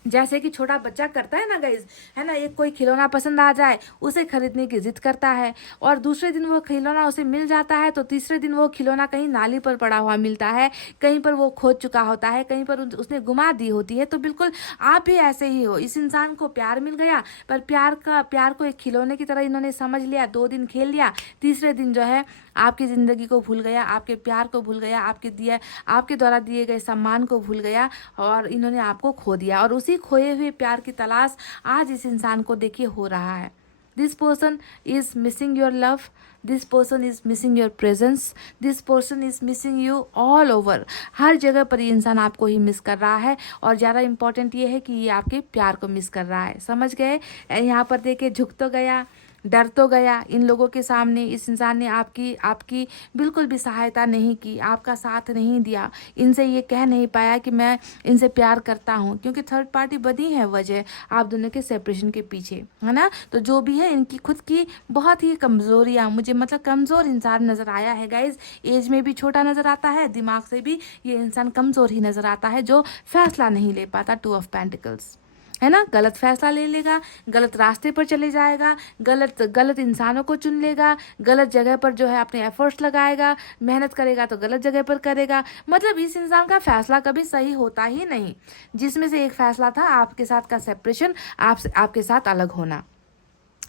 जैसे कि छोटा बच्चा करता है ना गाइज, है ना, एक कोई खिलौना पसंद आ जाए उसे खरीदने की जिद करता है, और दूसरे दिन वो खिलौना उसे मिल जाता है तो तीसरे दिन वो खिलौना कहीं नाली पर पड़ा हुआ मिलता है, कहीं पर वो खोद चुका होता है, कहीं पर उसने गुमा दी होती है। तो बिल्कुल आप भी ऐसे ही हो। इस इंसान को प्यार मिल गया, पर प्यार को एक खिलौने की तरह इन्होंने समझ लिया, 2 दिन खेल लिया, तीसरे दिन जो है आपकी ज़िंदगी को भूल गया, आपके प्यार को भूल गया, आपके द्वारा दिए गए सम्मान को भूल गया, और इन्होंने आपको खो दिया। और उसी खोए हुए प्यार की तलाश आज इस इंसान को देखिए हो रहा है। This person is missing your love, this person is missing your presence, this person is missing you all over. हर जगह पर ये इंसान आपको ही मिस कर रहा है, और ज़्यादा इम्पोर्टेंट ये है कि ये आपके प्यार को मिस कर रहा है। समझ गए? यहाँ पर देखिए झुक तो गया, डर तो गया इन लोगों के सामने। इस इंसान ने आपकी बिल्कुल भी सहायता नहीं की, आपका साथ नहीं दिया, इनसे ये कह नहीं पाया कि मैं इनसे प्यार करता हूँ, क्योंकि थर्ड पार्टी बनी है वजह आप दोनों के सेपरेशन के पीछे, है ना। तो जो भी है इनकी खुद की बहुत ही कमज़ोरियाँ, मुझे मतलब कमज़ोर इंसान नज़र आया है गाइज। एज में भी छोटा नज़र आता है, दिमाग से भी ये इंसान कमज़ोर ही नज़र आता है, जो फैसला नहीं ले पाता। 2 ऑफ पेंटिकल्स, है ना, गलत फैसला ले लेगा, गलत रास्ते पर चले जाएगा, गलत इंसानों को चुन लेगा, गलत जगह पर जो है अपने एफर्ट्स लगाएगा, मेहनत करेगा तो गलत जगह पर करेगा। मतलब इस इंसान का फैसला कभी सही होता ही नहीं, जिसमें से एक फैसला था आपके साथ का सेपरेशन, आपके साथ अलग होना।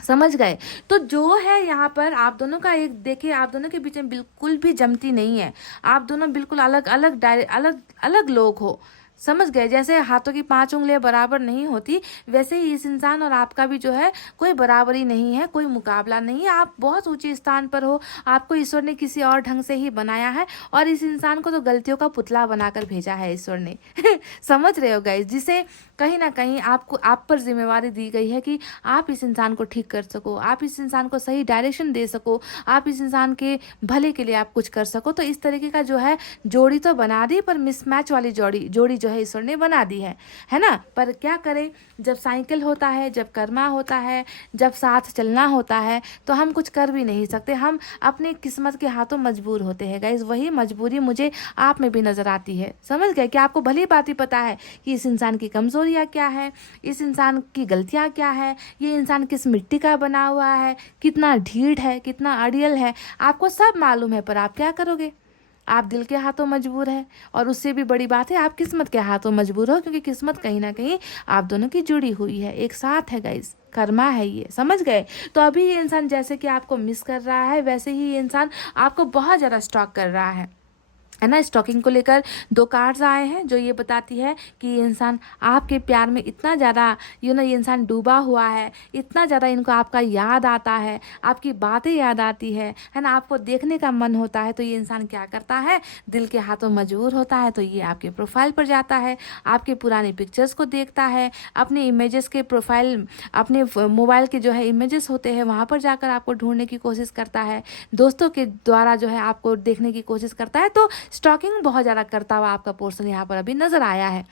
समझ गए? तो जो है यहाँ पर आप दोनों का एक देखिए, आप दोनों के बीच में बिल्कुल भी जमती नहीं है, आप दोनों बिल्कुल अलग अलग लोग हो। समझ गए? जैसे हाथों की 5 उंगलियां बराबर नहीं होती, वैसे ही इस इंसान और आपका भी जो है कोई बराबरी नहीं है, कोई मुकाबला नहीं है। आप बहुत ऊंचे स्थान पर हो, आपको ईश्वर ने किसी और ढंग से ही बनाया है, और इस इंसान को तो गलतियों का पुतला बनाकर भेजा है ईश्वर ने समझ रहे हो गाइस? जिसे कहीं ना कहीं आप पर जिम्मेवारी दी गई है कि आप इस इंसान को ठीक कर सको, आप इस इंसान को सही डायरेक्शन दे सको, आप इस इंसान के भले के लिए आप कुछ कर सको। तो इस तरीके का जो है जोड़ी तो बना दी, पर मिसमैच वाली जोड़ी जो है ईश्वर ने बना दी है ना। पर क्या करें, जब साइकिल होता है, जब कर्मा होता है, जब साथ चलना होता है, तो हम कुछ कर भी नहीं सकते, हम अपनी किस्मत के हाथों मजबूर होते हैं गाइस। वही मजबूरी मुझे आप में भी नजर आती है। समझ गए? कि आपको भली बात ही पता है कि इस इंसान की कमजोरियां क्या है, इस इंसान की गलतियां क्या है, ये इंसान किस मिट्टी का बना हुआ है, कितना ढीठ है, कितना अड़ियल है, आपको सब मालूम है। पर आप क्या करोगे? आप दिल के हाथों मजबूर है, और उससे भी बड़ी बात है आप किस्मत के हाथों मजबूर हो, क्योंकि किस्मत कहीं ना कहीं आप दोनों की जुड़ी हुई है, एक साथ है गाइस, कर्मा है ये। समझ गए? तो अभी ये इंसान जैसे कि आपको मिस कर रहा है, वैसे ही ये इंसान आपको बहुत ज़्यादा स्टॉक कर रहा है ना। स्टॉकिंग को लेकर 2 कार्ड्स आए हैं, जो ये बताती है कि ये इंसान आपके प्यार में इतना ज़्यादा ये इंसान डूबा हुआ है, इतना ज़्यादा इनको आपका याद आता है, आपकी बातें याद आती है ना, आपको देखने का मन होता है। तो ये इंसान क्या करता है, दिल के हाथों मजबूर होता है, तो ये आपके प्रोफाइल पर जाता है, आपके पुराने पिक्चर्स को देखता है, अपने इमेजेस के प्रोफाइल, अपने मोबाइल के जो है इमेजेस होते हैं वहाँ पर जाकर आपको ढूंढने की कोशिश करता है, दोस्तों के द्वारा जो है आपको देखने की कोशिश करता है। तो स्टॉकिंग बहुत ज़्यादा करता हुआ आपका पर्सन यहाँ पर अभी नज़र आया है।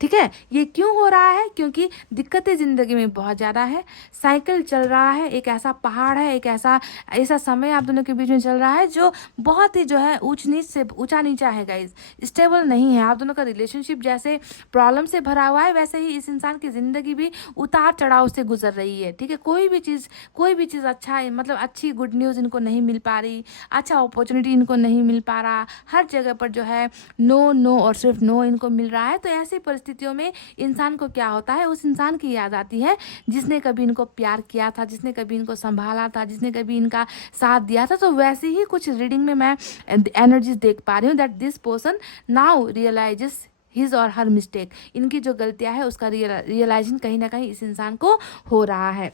ठीक है, ये क्यों हो रहा है? क्योंकि दिक्कतें ज़िंदगी में बहुत ज़्यादा है, साइकिल चल रहा है, एक ऐसा पहाड़ है, एक ऐसा ऐसा समय आप दोनों के बीच में चल रहा है जो बहुत ही जो है ऊंच नीच से ऊंचा नीचा है गाइज, स्टेबल नहीं है। आप दोनों का रिलेशनशिप जैसे प्रॉब्लम से भरा हुआ है, वैसे ही इस इंसान की ज़िंदगी भी उतार चढ़ाव से गुजर रही है। ठीक है, कोई भी चीज़ अच्छा मतलब अच्छी गुड न्यूज़ इनको नहीं मिल पा रही, अच्छा अपॉर्चुनिटी इनको नहीं मिल पा रहा, हर जगह पर जो है नो नो और सिर्फ नो इनको मिल रहा है। तो ऐसी परिस्थितियों में इंसान को क्या होता है, उस इंसान की याद आती है जिसने कभी इनको प्यार किया था, जिसने कभी इनको संभाला था, जिसने कभी इनका साथ दिया था। तो वैसे ही कुछ रीडिंग में मैं एनर्जीज देख पा रही हूँ that this person now realises his or her mistake. इनकी जो गलतियां है उसका रियलाइजेशन कहीं ना कहीं इस इंसान को हो रहा है।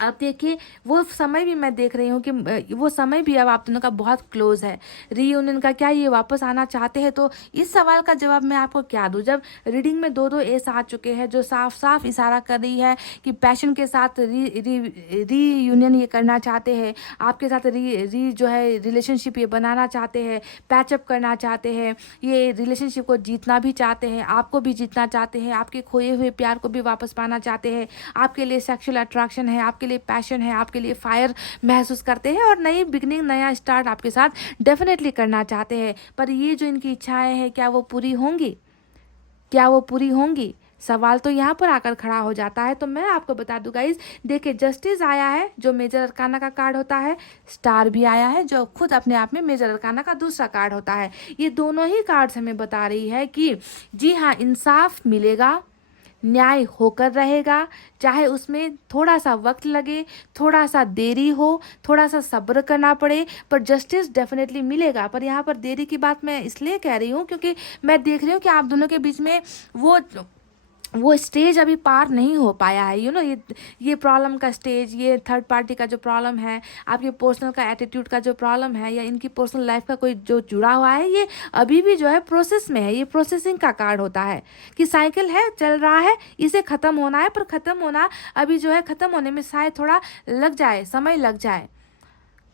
अब देखिए वो समय भी मैं देख रही हूँ कि वो समय भी अब आप दोनों का बहुत क्लोज है रीयूनियन का। क्या ये वापस आना चाहते हैं? तो इस सवाल का जवाब मैं आपको क्या दूँ जब रीडिंग में दो एस आ चुके हैं जो साफ साफ इशारा कर रही है कि पैशन के साथ रीयूनियन ये करना चाहते हैं, आपके साथ री जो है रिलेशनशिप ये बनाना चाहते हैं, पैचअप करना चाहते हैं, ये रिलेशनशिप को जीतना भी चाहते हैं, आपको भी जीतना चाहते हैं, आपके खोए हुए प्यार को भी वापस पाना चाहते हैं, आपके लिए सेक्सुअल अट्रैक्शन है, आपके लिए पैशन है, आपके लिए फायर महसूस करते हैं और नई बिगनिंग नया स्टार्ट आपके साथ डेफिनेटली करना चाहते हैं। पर ये जो इनकी इच्छाएं हैं क्या वो पूरी होंगी? क्या वो पूरी होंगी? सवाल तो यहाँ पर आकर खड़ा हो जाता है। तो मैं आपको बता दूं गाइज, देखिए जस्टिस आया है जो मेजर अरकाना का कार्ड होता है, स्टार भी आया है जो खुद अपने आप में मेजर अरकाना का दूसरा कार्ड होता है। ये दोनों ही कार्ड्स हमें बता रही है कि जी हाँ, इंसाफ मिलेगा, न्याय होकर रहेगा, चाहे उसमें थोड़ा सा वक्त लगे, थोड़ा सा देरी हो, थोड़ा सा सब्र करना पड़े, पर जस्टिस डेफिनेटली मिलेगा। पर यहाँ पर देरी की बात मैं इसलिए कह रही हूँ क्योंकि मैं देख रही हूँ कि आप दोनों के बीच में वो स्टेज अभी पार नहीं हो पाया है। ये प्रॉब्लम का स्टेज, ये थर्ड पार्टी का जो प्रॉब्लम है, आपके पर्सनल का एटीट्यूड का जो प्रॉब्लम है, या इनकी पर्सनल लाइफ का कोई जो जुड़ा हुआ है, ये अभी भी जो है प्रोसेस में है। ये प्रोसेसिंग का कार्ड होता है कि साइकिल है, चल रहा है, इसे ख़त्म होना है, पर ख़त्म होना अभी जो है ख़त्म होने में शायद थोड़ा लग जाए, समय लग जाए।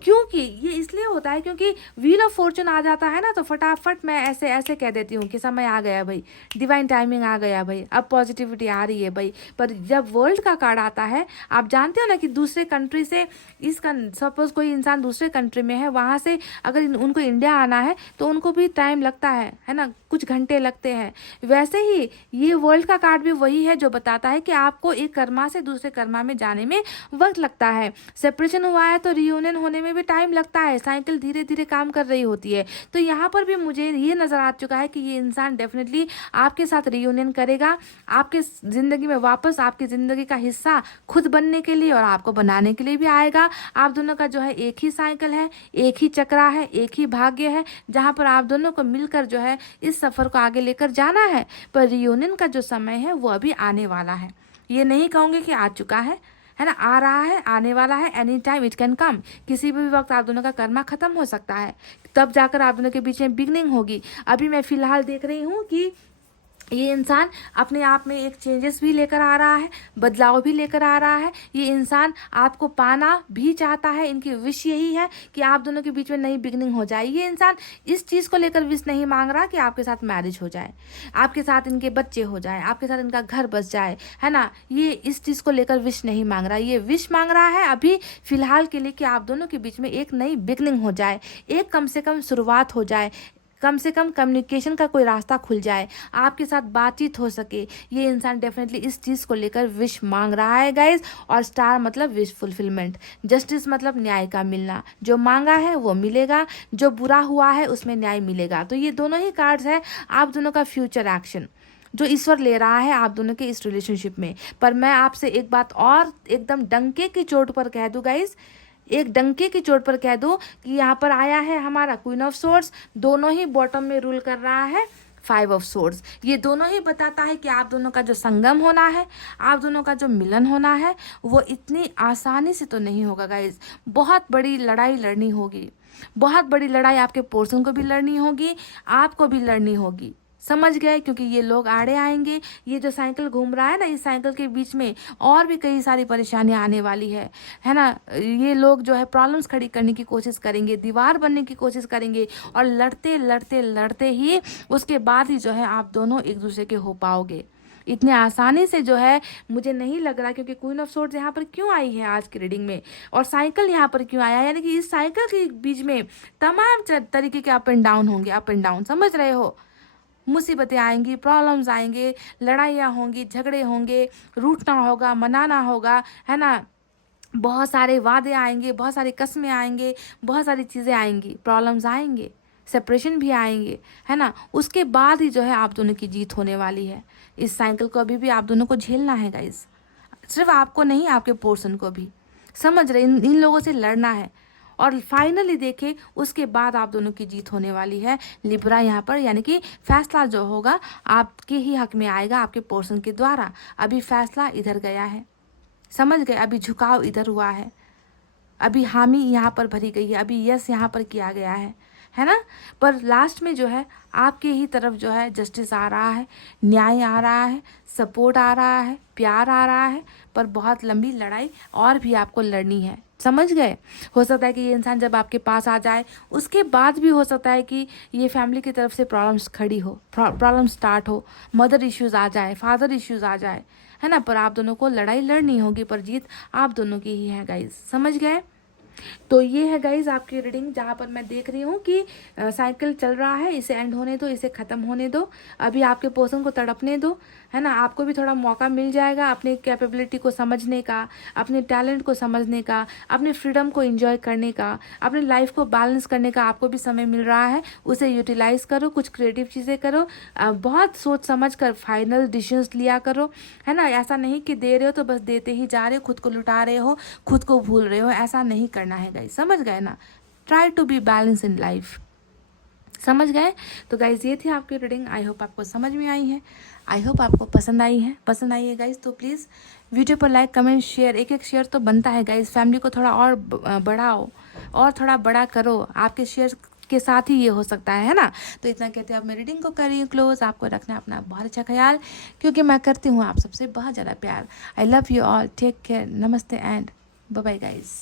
क्योंकि ये इसलिए होता है क्योंकि व्हील ऑफ फॉर्चून आ जाता है ना, तो फटाफट मैं ऐसे ऐसे कह देती हूँ कि समय आ गया भाई, डिवाइन टाइमिंग आ गया भाई, अब पॉजिटिविटी आ रही है भाई। पर जब वर्ल्ड का कार्ड आता है, आप जानते हो ना कि दूसरे कंट्री से सपोज कोई इंसान दूसरे कंट्री में है, वहाँ से अगर उनको इंडिया आना है तो उनको भी टाइम लगता है ना, कुछ घंटे लगते हैं। वैसे ही ये वर्ल्ड का कार्ड भी वही है जो बताता है कि आपको एक कर्मा से दूसरे कर्मा में जाने में वक्त लगता है। सेपरेशन हुआ है तो रियूनियन होने में भी टाइम लगता है, साइकिल धीरे धीरे काम कर रही होती है। तो यहाँ पर भी मुझे ये नज़र आ चुका है कि ये इंसान डेफिनेटली आपके साथ रियूनियन करेगा, आपके ज़िंदगी में वापस आपकी ज़िंदगी का हिस्सा खुद बनने के लिए और आपको बनाने के लिए भी आएगा। आप दोनों का जो है एक ही साइकिल है, एक ही चक्रा है, एक ही भाग्य है, जहाँ पर आप दोनों को मिलकर जो है इस सफ़र को आगे लेकर जाना है। पर रियूनियन का जो समय है वो अभी आने वाला है, ये नहीं कहूँगी कि आ चुका है ना, आ रहा है, आने वाला है, any time it can come. किसी भी वक्त आप दोनों का कर्मा खत्म हो सकता है, तब जाकर आप दोनों के बीच में बिगनिंग होगी। अभी मैं फिलहाल देख रही हूँ कि ये इंसान अपने आप में एक चेंजेस भी लेकर आ रहा है, बदलाव भी लेकर आ रहा है। ये इंसान आपको पाना भी चाहता है, इनकी विश यही है कि आप दोनों के बीच में नई बिगनिंग हो जाए। ये इंसान इस चीज़ को लेकर विश नहीं मांग रहा कि आपके साथ मैरिज हो जाए, आपके साथ इनके बच्चे हो जाए, आपके साथ इनका घर बस जाए, है ना। ये इस चीज़ को लेकर विश नहीं मांग रहा, ये विश मांग रहा है अभी फिलहाल के लिए कि आप दोनों के बीच में एक नई बिगनिंग हो जाए, एक कम से कम शुरुआत हो जाए, कम से कम कम्युनिकेशन का कोई रास्ता खुल जाए, आपके साथ बातचीत हो सके। ये इंसान डेफिनेटली इस चीज़ को लेकर विश मांग रहा है गाइज। और स्टार मतलब विश फुलफिलमेंट, जस्टिस मतलब न्याय का मिलना, जो मांगा है वो मिलेगा, जो बुरा हुआ है उसमें न्याय मिलेगा। तो ये दोनों ही कार्ड्स है आप दोनों का फ्यूचर एक्शन जो ईश्वर ले रहा है आप दोनों के इस रिलेशनशिप में। पर मैं आपसे एक बात और एकदम डंके की चोट पर कह दूँ गाइज, एक डंके की चोट पर कह दो कि यहाँ पर आया है हमारा क्वीन ऑफ सोर्ड्स, दोनों ही बॉटम में रूल कर रहा है 5 ऑफ सोर्ड्स। ये दोनों ही बताता है कि आप दोनों का जो संगम होना है, आप दोनों का जो मिलन होना है, वो इतनी आसानी से तो नहीं होगा गाइज। बहुत बड़ी लड़ाई लड़नी होगी, बहुत बड़ी लड़ाई आपके पर्सन को भी लड़नी होगी, आपको भी लड़नी होगी। समझ गए? क्योंकि ये लोग आड़े आएंगे, ये जो साइकिल घूम रहा है ना, इस साइकिल के बीच में और भी कई सारी परेशानियां आने वाली है ना। ये लोग जो है प्रॉब्लम्स खड़ी करने की कोशिश करेंगे, दीवार बनने की कोशिश करेंगे, और लड़ते लड़ते लड़ते ही उसके बाद ही जो है आप दोनों एक दूसरे के हो पाओगे। इतने आसानी से जो है मुझे नहीं लग रहा, क्योंकि क्वीन ऑफ सोर्ड्स यहाँ पर क्यों आई है आज की रीडिंग में, और साइकिल यहाँ पर क्यों आया, यानी कि इस साइकिल के बीच में तमाम तरीके के अप एंड डाउन होंगे, अप एंड डाउन, समझ रहे हो। मुसीबतें आएंगी, प्रॉब्लम्स आएंगे, लड़ाइयाँ होंगी, झगड़े होंगे, रूठना होगा, मनाना होगा, है ना। बहुत सारे वादे आएंगे, बहुत सारी कस्में आएंगे, बहुत सारी चीज़ें आएंगी, प्रॉब्लम्स आएंगे, सेपरेशन भी आएंगे, है ना। उसके बाद ही जो है आप दोनों की जीत होने वाली है। इस साइकिल को अभी भी आप दोनों को झेलना है गाइस, सिर्फ आपको नहीं, आपके पोर्शन को भी, समझ रहे, इन लोगों से लड़ना है। और फाइनली देखे उसके बाद आप दोनों की जीत होने वाली है लिब्रा यहाँ पर, यानी कि फैसला जो होगा आपके ही हक में आएगा, आपके पोर्शन के द्वारा। अभी फैसला इधर गया है, समझ गए, अभी झुकाव इधर हुआ है, अभी हामी यहाँ पर भरी गई है, अभी यस यहाँ पर किया गया है ना। पर लास्ट में जो है आपके ही तरफ जो है जस्टिस आ रहा है, न्याय आ रहा है, सपोर्ट आ रहा है, प्यार आ रहा है। पर बहुत लंबी लड़ाई और भी आपको लड़नी है, समझ गए। हो सकता है कि ये इंसान जब आपके पास आ जाए उसके बाद भी हो सकता है कि ये फैमिली की तरफ से प्रॉब्लम्स खड़ी हो, प्रॉब्लम स्टार्ट हो, मदर इश्यूज़ आ जाए, फादर इश्यूज़ आ जाए, है ना। पर आप दोनों को लड़ाई लड़नी होगी, पर जीत आप दोनों की ही है गाइज, समझ गए। तो ये है गाइज आपकी रीडिंग, जहाँ पर मैं देख रही हूँ कि साइकिल चल रहा है, इसे एंड होने दो, इसे ख़त्म होने दो, अभी आपके पोर्शन को तड़पने दो, है ना। आपको भी थोड़ा मौका मिल जाएगा अपने कैपेबिलिटी को समझने का, अपने टैलेंट को समझने का, अपने फ्रीडम को एंजॉय करने का, अपने लाइफ को बैलेंस करने का आपको भी समय मिल रहा है। उसे यूटिलाइज़ करो, कुछ क्रिएटिव चीज़ें करो, बहुत सोच समझ कर फाइनल डिसीजंस लिया करो, है ना। ऐसा नहीं कि दे रहे हो तो बस देते ही जा रहे हो, खुद को लुटा रहे हो, खुद को भूल रहे हो, ऐसा नहीं करना है गाइस, समझ गए ना। Try to be balance in life, समझ गए। तो गाइज ये थी आपकी रीडिंग, आई होप आपको समझ में आई है, आई होप आपको पसंद आई है गाइज। तो प्लीज़ वीडियो पर लाइक, कमेंट, शेयर, एक शेयर तो बनता है गाइज। फैमिली को थोड़ा और बढ़ाओ और थोड़ा बड़ा करो, आपके शेयर के साथ ही ये हो सकता है ना। तो इतना कहते हैं, अब मैं रीडिंग को कर रही हूँ क्लोज। आपको रखना अपना बहुत अच्छा ख्याल, क्योंकि मैं करती हूँ आप सबसे बहुत ज़्यादा प्यार। I love you all, take care, नमस्ते एंड बाय बाय गाइज।